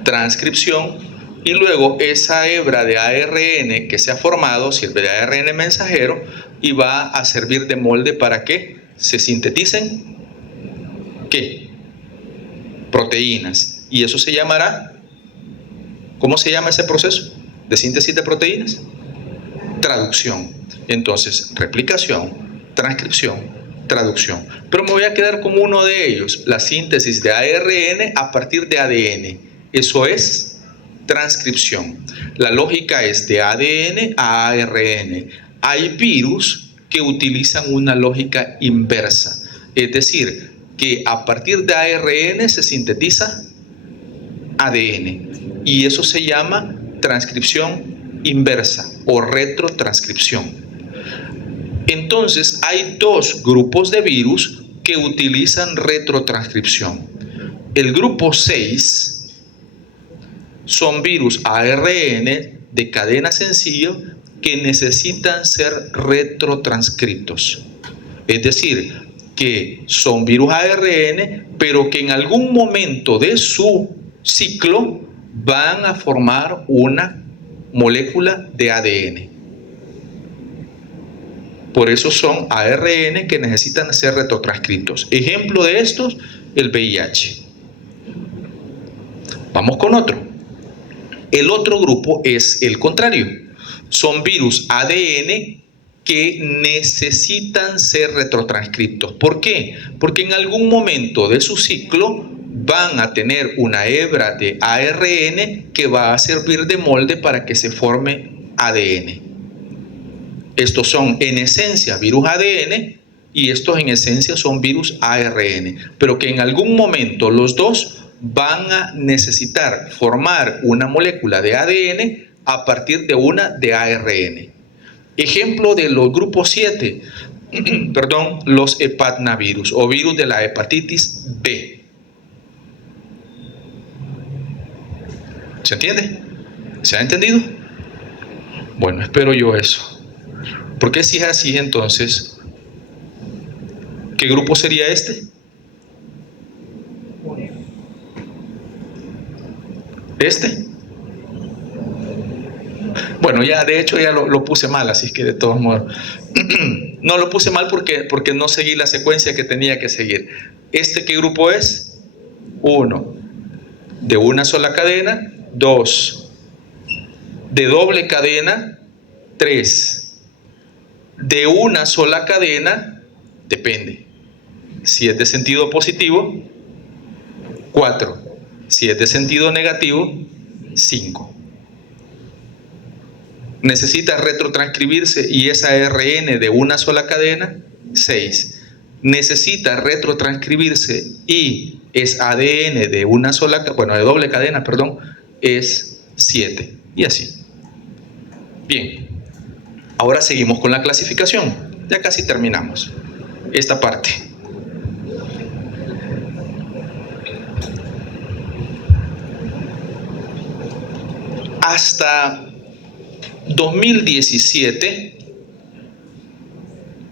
transcripción, y luego esa hebra de ARN que se ha formado sirve de ARN mensajero y va a servir de molde para que se sinteticen, ¿qué? Proteínas. Y eso se llamará, ¿cómo se llama ese proceso de síntesis de proteínas? Traducción. Entonces, replicación, transcripción, traducción. Pero me voy a quedar con uno de ellos, la síntesis de ARN a partir de ADN. Eso es transcripción. La lógica es de ADN a ARN. Hay virus que utilizan una lógica inversa, es decir, que a partir de ARN se sintetiza ADN, y eso se llama transcripción inversa o retrotranscripción. Entonces hay dos grupos de virus que utilizan retrotranscripción. El grupo 6 son virus ARN de cadena sencilla que necesitan ser retrotranscritos. Es decir, que son virus ARN, pero que en algún momento de su ciclo van a formar una molécula de ADN. Por eso son ARN que necesitan ser retrotranscritos. Ejemplo de estos, el VIH. Vamos con otro. El otro grupo es el contrario. Son virus ADN que necesitan ser retrotranscritos. ¿Por qué? Porque en algún momento de su ciclo van a tener una hebra de ARN que va a servir de molde para que se forme ADN. Estos son en esencia virus ADN y estos en esencia son virus ARN, pero que en algún momento los dos van a necesitar formar una molécula de ADN a partir de una de ARN. Ejemplo de los grupos 7, perdón, los hepatnavirus o virus de la hepatitis B. ¿Se entiende? ¿Se ha entendido? Bueno, espero yo eso. Porque si es así, entonces, ¿qué grupo sería este? ¿Este? Bueno, ya de hecho ya lo puse mal, así que de todos modos. No lo puse mal porque no seguí la secuencia que tenía que seguir. ¿Este qué grupo es? 1. De una sola cadena. 2. De doble cadena. 3. De una sola cadena, depende. Si es de sentido positivo, 4. Si es de sentido negativo, 5. Necesita retrotranscribirse y es ARN de una sola cadena, 6. Necesita retrotranscribirse y es ADN de una sola, bueno, de doble cadena, perdón, es 7. Y así. Bien. Ahora seguimos con la clasificación. Ya casi terminamos esta parte. Hasta 2017,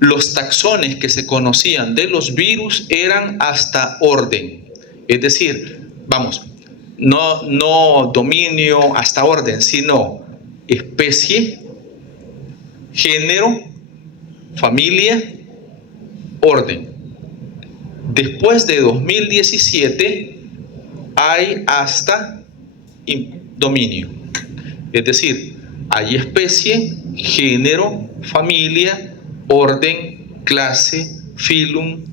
los taxones que se conocían de los virus eran hasta orden. Es decir, vamos, no dominio hasta orden, sino especie, género, familia, orden. Después de 2017 hay hasta dominio. Es decir, hay especie, género, familia, orden, clase, filum,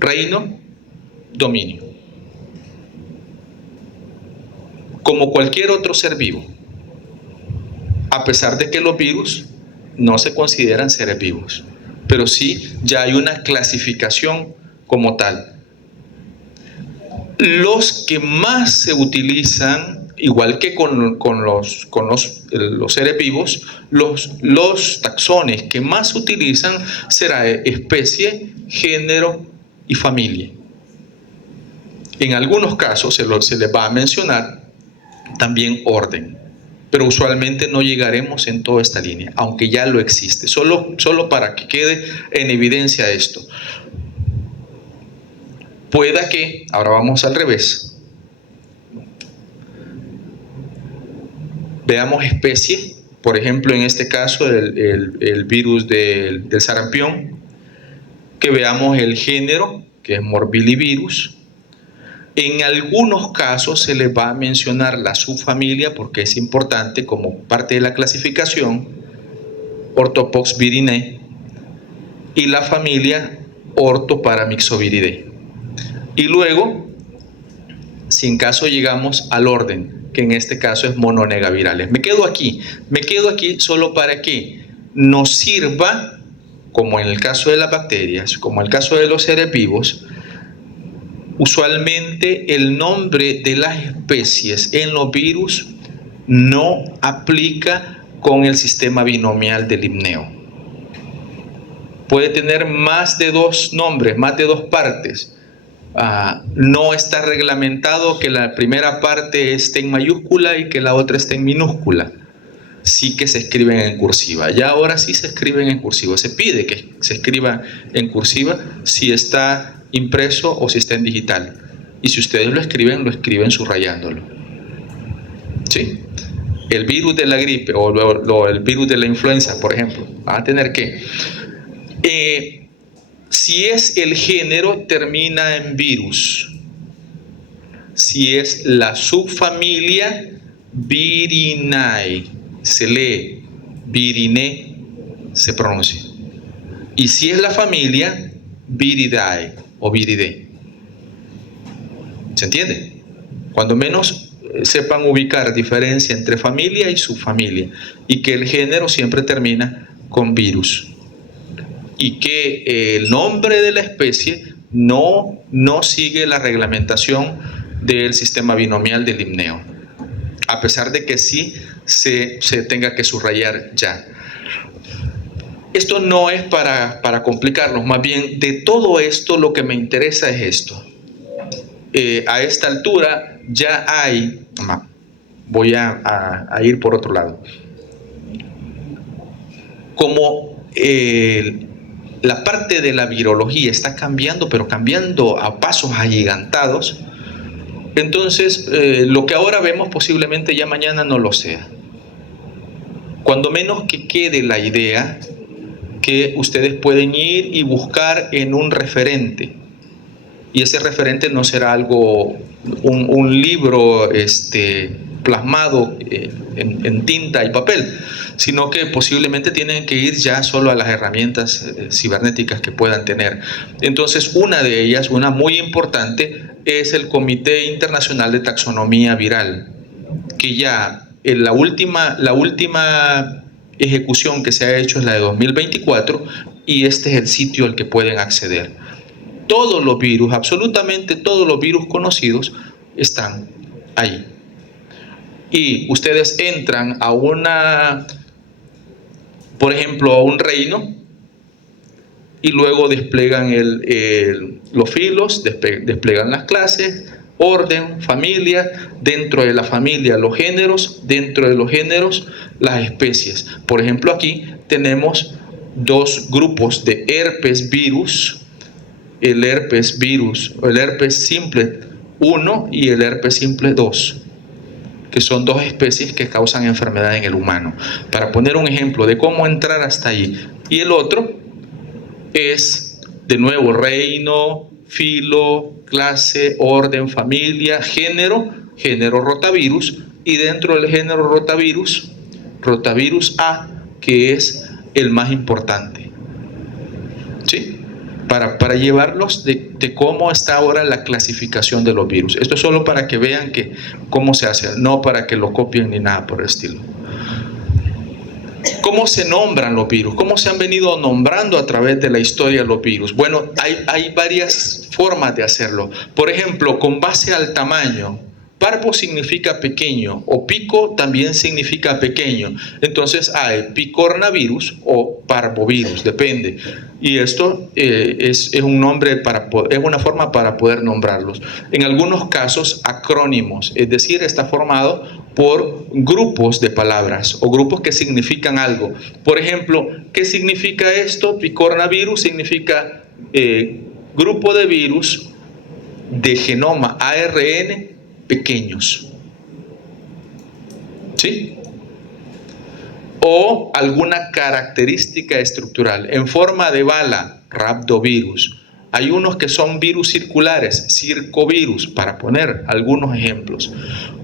reino, dominio. Como cualquier otro ser vivo. A pesar de que los virus no se consideran seres vivos, pero sí ya hay una clasificación como tal. Los que más se utilizan, igual que con los seres vivos, los taxones que más se utilizan será especie, género, y familia. En algunos casos se les va a mencionar también orden, pero usualmente no llegaremos en toda esta línea, aunque ya lo existe. Solo para que quede en evidencia esto. Pueda que, ahora vamos al revés, veamos especie, por ejemplo en este caso el virus del sarampión, que veamos el género, que es morbillivirus. En algunos casos se les va a mencionar la subfamilia porque es importante como parte de la clasificación, Orthopoxviridae, y la familia Orthoparamyxoviridae. Y luego, si en caso llegamos al orden, que en este caso es mononegavirales. Me quedo aquí solo para que nos sirva, como en el caso de las bacterias, como en el caso de los seres vivos. Usualmente el nombre de las especies en los virus no aplica con el sistema binomial del Linneo. Puede tener más de 2 nombres, más de 2 partes. No está reglamentado que la primera parte esté en mayúscula y que la otra esté en minúscula. Sí que se escriben en cursiva. Ya ahora sí se escriben en cursiva. Se pide que se escriba en cursiva si está impreso o si está en digital. Y si ustedes lo escriben subrayándolo. ¿Sí? El virus de la gripe o el virus de la influenza, por ejemplo, van a tener que... si es el género, termina en virus. Si es la subfamilia, Virinae, se lee, Virinae se pronuncia. Y si es la familia, Viridae o Viridae. ¿Se entiende? Cuando menos sepan ubicar diferencia entre familia y subfamilia, y que el género siempre termina con virus. Y que el nombre de la especie no sigue la reglamentación del sistema binomial del Linneo, a pesar de que sí se tenga que subrayar ya. Esto no es para complicarnos, más bien de todo esto lo que me interesa es esto. A esta altura ya hay, voy a ir por otro lado, como la parte de la virología está cambiando, pero cambiando a pasos agigantados. Entonces, lo que ahora vemos posiblemente ya mañana no lo sea. Cuando menos que quede la idea que ustedes pueden ir y buscar en un referente. Y ese referente no será algo, un libro plasmado en tinta y papel, sino que posiblemente tienen que ir ya solo a las herramientas cibernéticas que puedan tener. Entonces, una de ellas, una muy importante, es el Comité Internacional de Taxonomía Viral, que ya en la última ejecución que se ha hecho es la de 2024, y este es el sitio al que pueden acceder. Todos los virus, absolutamente todos los virus conocidos están ahí. Y ustedes entran a por ejemplo, a un reino, y luego desplegan los filos, desplegan las clases, orden, familia, dentro de la familia los géneros, dentro de los géneros las especies. Por ejemplo, aquí tenemos 2 grupos de herpes virus, el herpes virus, o el herpes simple 1 y el herpes simple 2, que son 2 especies que causan enfermedad en el humano, para poner un ejemplo de cómo entrar hasta ahí. Y el otro es, de nuevo, reino, filo, clase, orden, familia, género rotavirus, y dentro del género rotavirus A, que es el más importante. ¿Sí? Para llevarlos de cómo está ahora la clasificación de los virus. Esto es solo para que vean cómo se hace, no para que lo copien ni nada por el estilo. ¿Cómo se nombran los virus? ¿Cómo se han venido nombrando a través de la historia los virus? Bueno, hay varias formas de hacerlo. Por ejemplo, con base al tamaño. Parvo significa pequeño, o pico también significa pequeño. Entonces hay picornavirus o parvovirus, depende. Y esto es un nombre es una forma para poder nombrarlos. En algunos casos, acrónimos, es decir, está formado por grupos de palabras o grupos que significan algo. Por ejemplo, ¿qué significa esto? Picornavirus significa grupo de virus de genoma ARN pequeños. ¿Sí? O alguna característica estructural en forma de bala, rhabdovirus. Hay unos que son virus circulares, circovirus, para poner algunos ejemplos.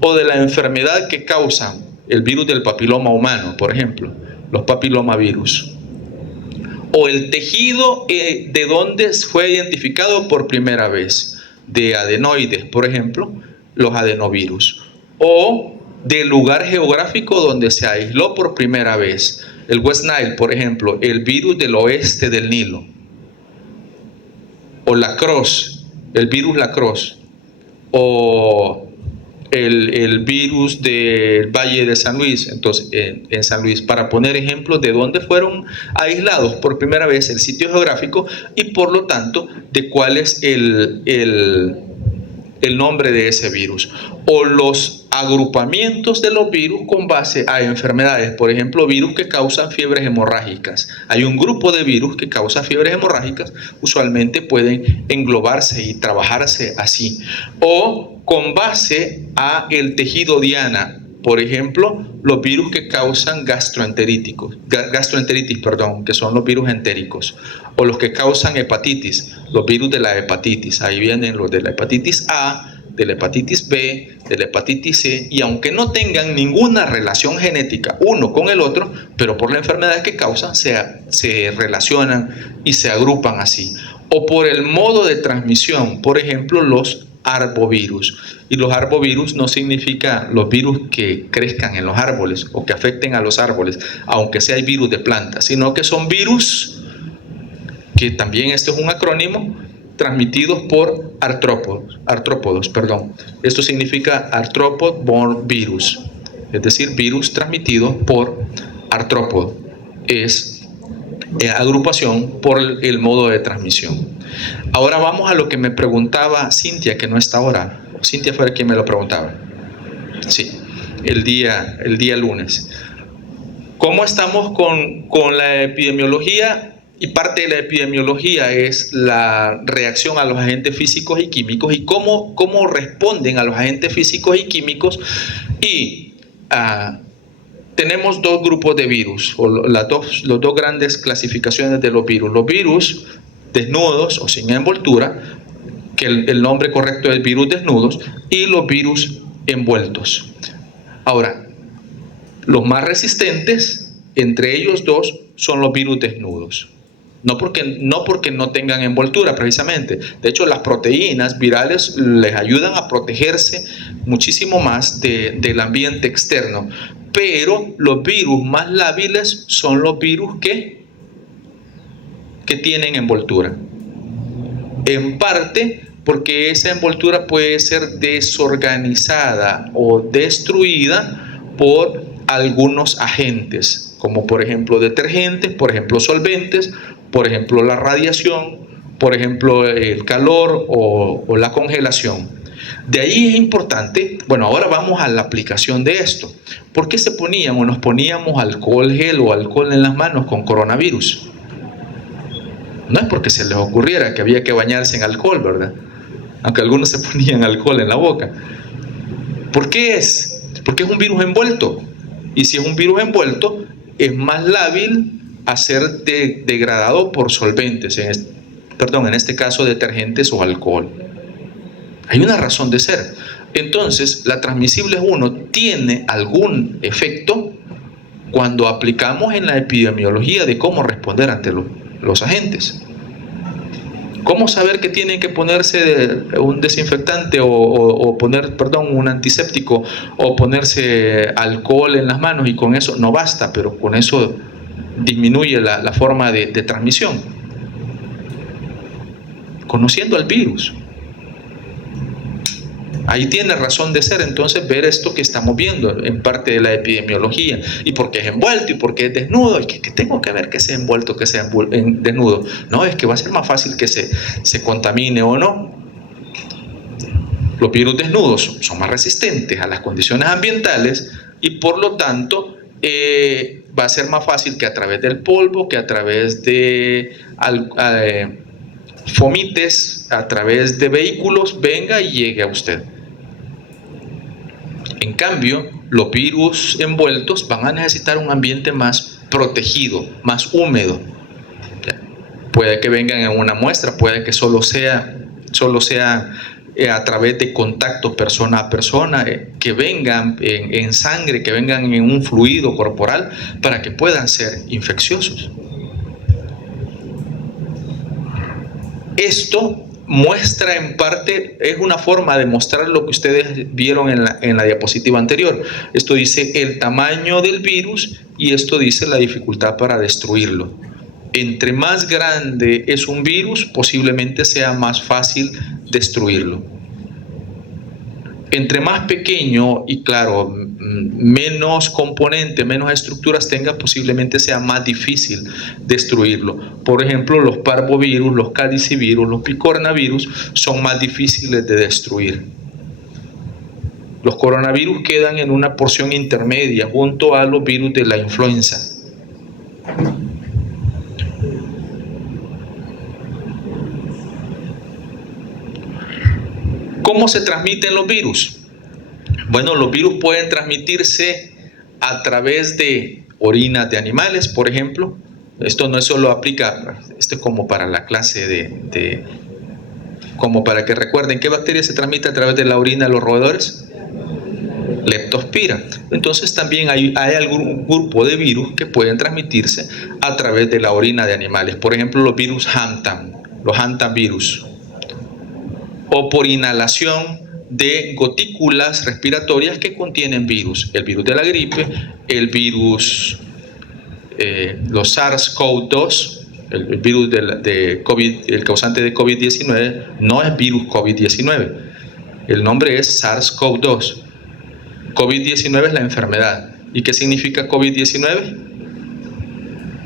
O de la enfermedad que causan el virus del papiloma humano, por ejemplo, los papilomavirus. O el tejido de donde fue identificado por primera vez, de adenoides, por ejemplo, los adenovirus. O del lugar geográfico donde se aisló por primera vez. El West Nile, por ejemplo, el virus del oeste del Nilo. O la Cross, el virus la Cross. O el virus del Valle de San Luis, entonces en San Luis, para poner ejemplos de dónde fueron aislados por primera vez el sitio geográfico y por lo tanto de cuál es el nombre de ese virus. O los agrupamientos de los virus con base a enfermedades, por ejemplo, virus que causan fiebres hemorrágicas. Hay un grupo de virus que causa fiebres hemorrágicas, usualmente pueden englobarse y trabajarse así. O con base a el tejido diana, por ejemplo, los virus que causan gastroenteritis, que son los virus entéricos, o los que causan hepatitis, los virus de la hepatitis. Ahí vienen los de la hepatitis A, de la hepatitis B, de la hepatitis C, y aunque no tengan ninguna relación genética uno con el otro, pero por la enfermedad que causan se relacionan y se agrupan así. O por el modo de transmisión, por ejemplo, los arbovirus. Y los arbovirus no significa los virus que crezcan en los árboles o que afecten a los árboles, aunque sea el virus de plantas, sino que son virus, que también este es un acrónimo, transmitidos por artrópodos. Esto significa arthropod borne virus, es decir, virus transmitido por artrópodo. Es agrupación por el modo de transmisión. Ahora vamos a lo que me preguntaba Cintia, que no está ahora. Cintia fue quien me lo preguntaba. Sí, el día lunes. ¿Cómo estamos con la epidemiología? Y parte de la epidemiología es la reacción a los agentes físicos y químicos y cómo responden a los agentes físicos y químicos. Y tenemos dos grupos de virus, o las dos grandes clasificaciones de los virus. Los virus desnudos o sin envoltura, que el nombre correcto es virus desnudos, y los virus envueltos. Ahora, los más resistentes entre ellos dos son los virus desnudos. No porque no tengan envoltura precisamente. De hecho, las proteínas virales les ayudan a protegerse muchísimo más del ambiente externo. Pero los virus más lábiles son los virus que tienen envoltura. En parte porque esa envoltura puede ser desorganizada o destruida por algunos agentes, como por ejemplo detergentes, por ejemplo solventes, por ejemplo la radiación, por ejemplo el calor o la congelación. De ahí es importante, bueno, ahora vamos a la aplicación de esto. ¿Por qué nos poníamos alcohol gel o alcohol en las manos con coronavirus? No es porque se les ocurriera que había que bañarse en alcohol, ¿verdad? Aunque algunos se ponían alcohol en la boca. ¿Por qué es? Porque es un virus envuelto. Y si es un virus envuelto, es más lábil a ser degradado por solventes, en este caso detergentes o alcohol. Hay una razón de ser. Entonces, la transmisible 1 tiene algún efecto cuando aplicamos en la epidemiología de cómo responder ante los agentes. ¿Cómo saber que tienen que ponerse un desinfectante o poner, un antiséptico o ponerse alcohol en las manos y con eso no basta, pero con eso disminuye la forma de transmisión? Conociendo al virus. Ahí tiene razón de ser entonces ver esto que estamos viendo en parte de la epidemiología. ¿Y por qué es envuelto? ¿Y por qué es desnudo? ¿Y qué tengo que ver que sea envuelto, que sea desnudo? No, es que va a ser más fácil que se contamine o no. Los virus desnudos son más resistentes a las condiciones ambientales y por lo tanto va a ser más fácil que a través del polvo, que a través de fomites, a través de vehículos, venga y llegue a usted. En cambio, los virus envueltos van a necesitar un ambiente más protegido, más húmedo. Puede que vengan en una muestra, puede que solo sea a través de contacto persona a persona, que vengan en sangre, que vengan en un fluido corporal para que puedan ser infecciosos. Esto muestra en parte, es una forma de mostrar lo que ustedes vieron en la diapositiva anterior. Esto dice el tamaño del virus y esto dice la dificultad para destruirlo. Entre más grande es un virus, posiblemente sea más fácil destruirlo. Entre más pequeño y claro, menos componentes, menos estructuras tenga, posiblemente sea más difícil destruirlo. Por ejemplo, los parvovirus, los cadicivirus, los picornavirus son más difíciles de destruir. Los coronavirus quedan en una porción intermedia junto a los virus de la influenza. ¿Cómo se transmiten los virus? Bueno, los virus pueden transmitirse a través de orinas de animales, por ejemplo. Esto no solo aplica, esto es como para la clase como para que recuerden, ¿qué bacteria se transmite a través de la orina de los roedores? Leptospira. Entonces también hay algún grupo de virus que pueden transmitirse a través de la orina de animales. Por ejemplo, los virus Hantavirus, los Hantavirus. O por inhalación de gotículas respiratorias que contienen virus. El virus de la gripe, el virus, los SARS-CoV-2, el virus de COVID, el causante de COVID-19, no es virus COVID-19. El nombre es SARS-CoV-2. COVID-19 es la enfermedad. ¿Y qué significa COVID-19?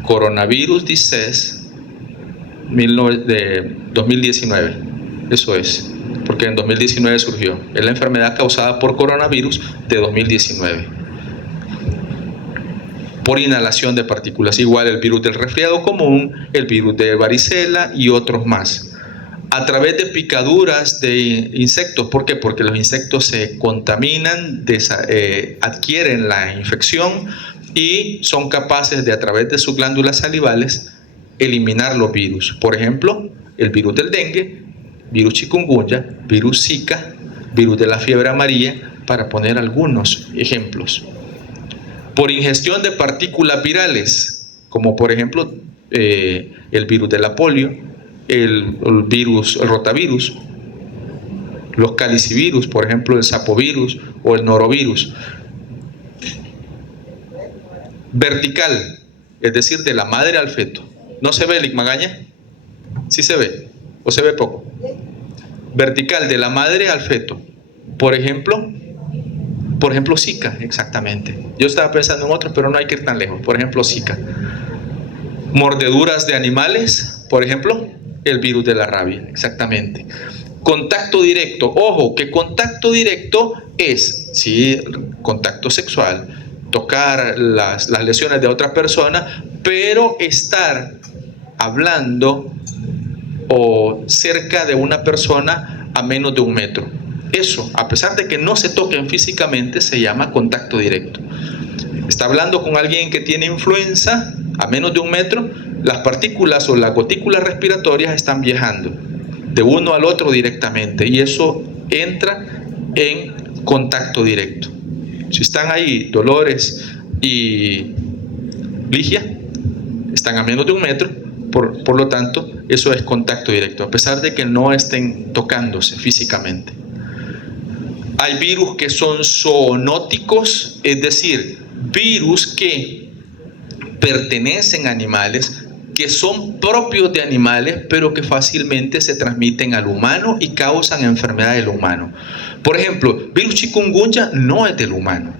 Coronavirus Disease de 2019. Eso es, porque en 2019 surgió. Es la enfermedad causada por coronavirus de 2019. Por inhalación de partículas. Igual el virus del resfriado común, el virus de varicela y otros más. A través de picaduras de insectos. ¿Por qué? Porque los insectos se contaminan, adquieren la infección y son capaces de, a través de sus glándulas salivales, eliminar los virus. Por ejemplo, el virus del dengue, virus chikungunya, virus Zika, virus de la fiebre amarilla, para poner algunos ejemplos. Por ingestión de partículas virales, como por ejemplo el virus de la polio, el rotavirus, los calicivirus, por ejemplo el sapovirus o el norovirus. Vertical, es decir, de la madre al feto. ¿No se ve, Lic Magaña? ¿Sí se ve? ¿O se ve poco? Vertical, de la madre al feto. Por ejemplo, Zika, exactamente. Yo estaba pensando en otros, pero no hay que ir tan lejos. Por ejemplo, Zika. Mordeduras de animales, por ejemplo, el virus de la rabia, exactamente. Contacto directo. Ojo, que contacto directo es, sí, contacto sexual, tocar las lesiones de otra persona, pero estar hablando o cerca de una persona a menos de 1 metro. Eso, a pesar de que no se toquen físicamente, se llama contacto directo. Está hablando con alguien que tiene influenza a menos de 1 metro, las partículas o las gotículas respiratorias están viajando de uno al otro directamente y eso entra en contacto directo. Si están ahí Dolores y Ligia, están a menos de 1 metro, por lo tanto, eso es contacto directo, a pesar de que no estén tocándose físicamente. Hay virus que son zoonóticos, es decir, virus que pertenecen a animales que son propios de animales, pero que fácilmente se transmiten al humano y causan enfermedad del humano. Por ejemplo, virus chikungunya no es del humano,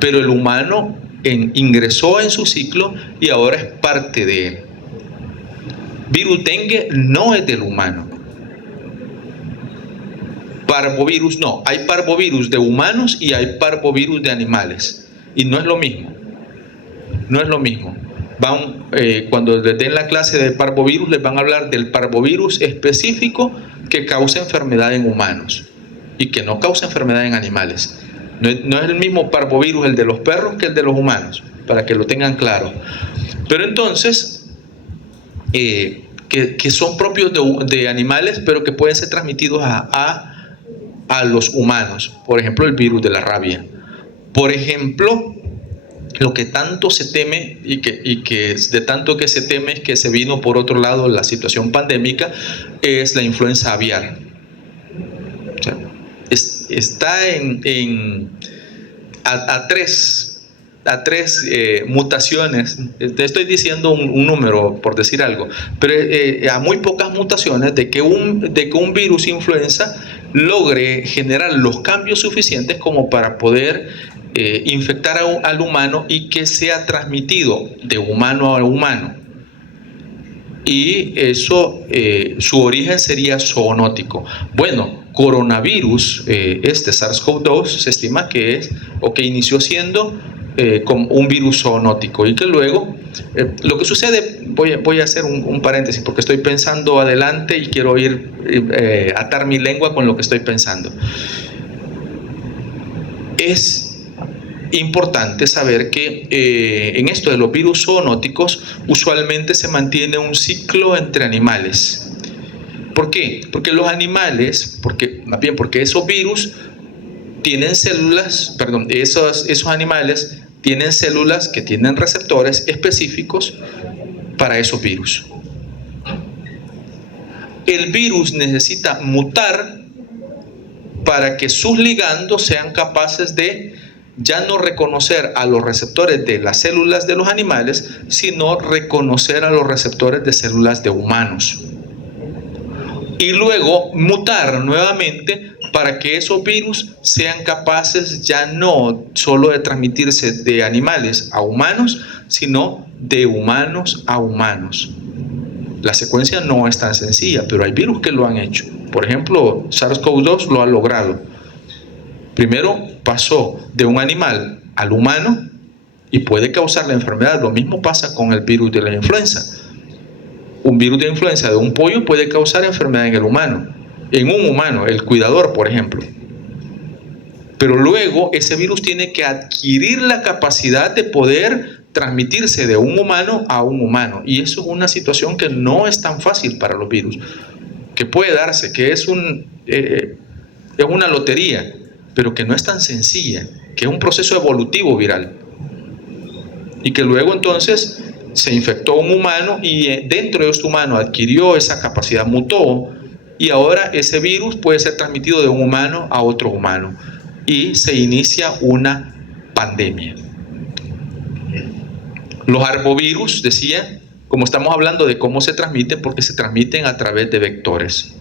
pero el humano ingresó en su ciclo y ahora es parte de él. Virus dengue no es del humano. Parvovirus no. Hay parvovirus de humanos y hay parvovirus de animales. Y no es lo mismo. No es lo mismo. Cuando les den la clase de parvovirus, les van a hablar del parvovirus específico que causa enfermedad en humanos y que no causa enfermedad en animales. No es el mismo parvovirus el de los perros que el de los humanos, para que lo tengan claro. Pero entonces, que son propios de animales, pero que pueden ser transmitidos a los humanos. Por ejemplo, el virus de la rabia. Por ejemplo, lo que tanto se teme y que de tanto que se teme es que se vino por otro lado la situación pandémica, es la influenza aviar. O sea, está a tres mutaciones. Te estoy diciendo un número por decir algo, pero a muy pocas mutaciones de que un virus influenza logre generar los cambios suficientes como para poder infectar al humano y que sea transmitido de humano a humano. Y eso, su origen sería zoonótico. Bueno, coronavirus, SARS-CoV-2, se estima que es, o que inició siendo como un virus zoonótico y que luego, lo que sucede, voy a hacer un paréntesis porque estoy pensando adelante y quiero atar mi lengua con lo que estoy pensando. Es importante saber que en esto de los virus zoonóticos usualmente se mantiene un ciclo entre animales. ¿Por qué? Porque los animales, porque esos virus tienen células, esos animales tienen células que tienen receptores específicos para esos virus. El virus necesita mutar para que sus ligandos sean capaces de ya no reconocer a los receptores de las células de los animales, sino reconocer a los receptores de células de humanos. Y luego mutar nuevamente para que esos virus sean capaces ya no solo de transmitirse de animales a humanos, sino de humanos a humanos. La secuencia no es tan sencilla, pero hay virus que lo han hecho. Por ejemplo, SARS-CoV-2 lo ha logrado. Primero pasó de un animal al humano y puede causar la enfermedad. Lo mismo pasa con el virus de la influenza. Un virus de influenza de un pollo puede causar enfermedad en el humano, en un humano, el cuidador, por ejemplo. Pero luego ese virus tiene que adquirir la capacidad de poder transmitirse de un humano a un humano. Y eso es una situación que no es tan fácil para los virus, que puede darse, que es una lotería, pero que no es tan sencilla, que es un proceso evolutivo viral. Y que luego entonces se infectó un humano y dentro de este humano adquirió esa capacidad, mutó, y ahora ese virus puede ser transmitido de un humano a otro humano y se inicia una pandemia. Los arbovirus, decía, como estamos hablando de cómo se transmiten, porque se transmiten a través de vectores.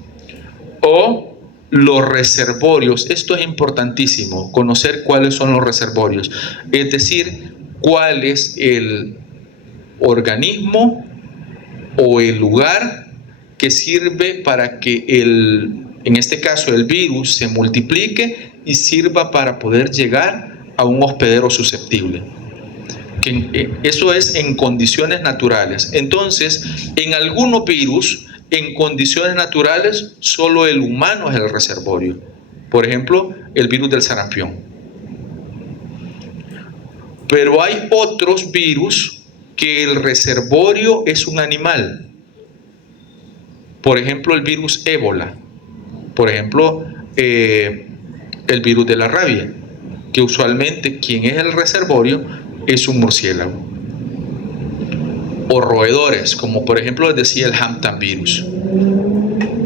O los reservorios, esto es importantísimo, conocer cuáles son los reservorios, es decir, cuál es el organismo o el lugar que sirve para que en este caso el virus se multiplique y sirva para poder llegar a un hospedero susceptible. Eso es en condiciones naturales. Entonces, en algunos virus, en condiciones naturales, solo el humano es el reservorio. Por ejemplo, el virus del sarampión. Pero hay otros virus que el reservorio es un animal. Por ejemplo, el virus ébola. Por ejemplo, el virus de la rabia, que usualmente quien es el reservorio es un murciélago. O roedores, como por ejemplo les decía el Hampton virus.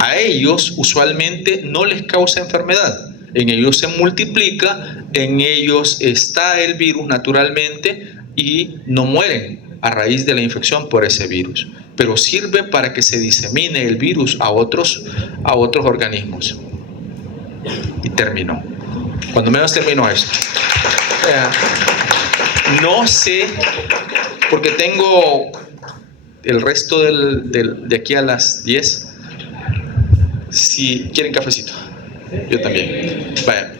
A ellos usualmente no les causa enfermedad. En ellos se multiplica, en ellos está el virus naturalmente y no mueren. a raíz de la infección por ese virus, pero sirve para que se disemine el virus a otros organismos. Y terminó. Cuando menos terminó esto. No sé, porque tengo el resto de aquí a las 10. Si quieren cafecito, yo también. Vaya,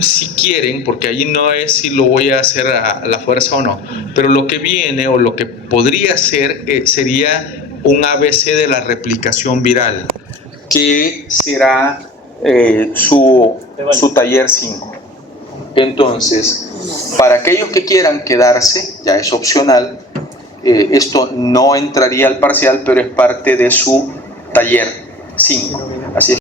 si quieren, porque allí no es si lo voy a hacer a la fuerza o no, pero lo que viene o lo que podría ser sería un ABC de la replicación viral, que será su taller 5. Entonces, para aquellos que quieran quedarse, ya es opcional, esto no entraría al parcial, pero es parte de su taller 5. Así es.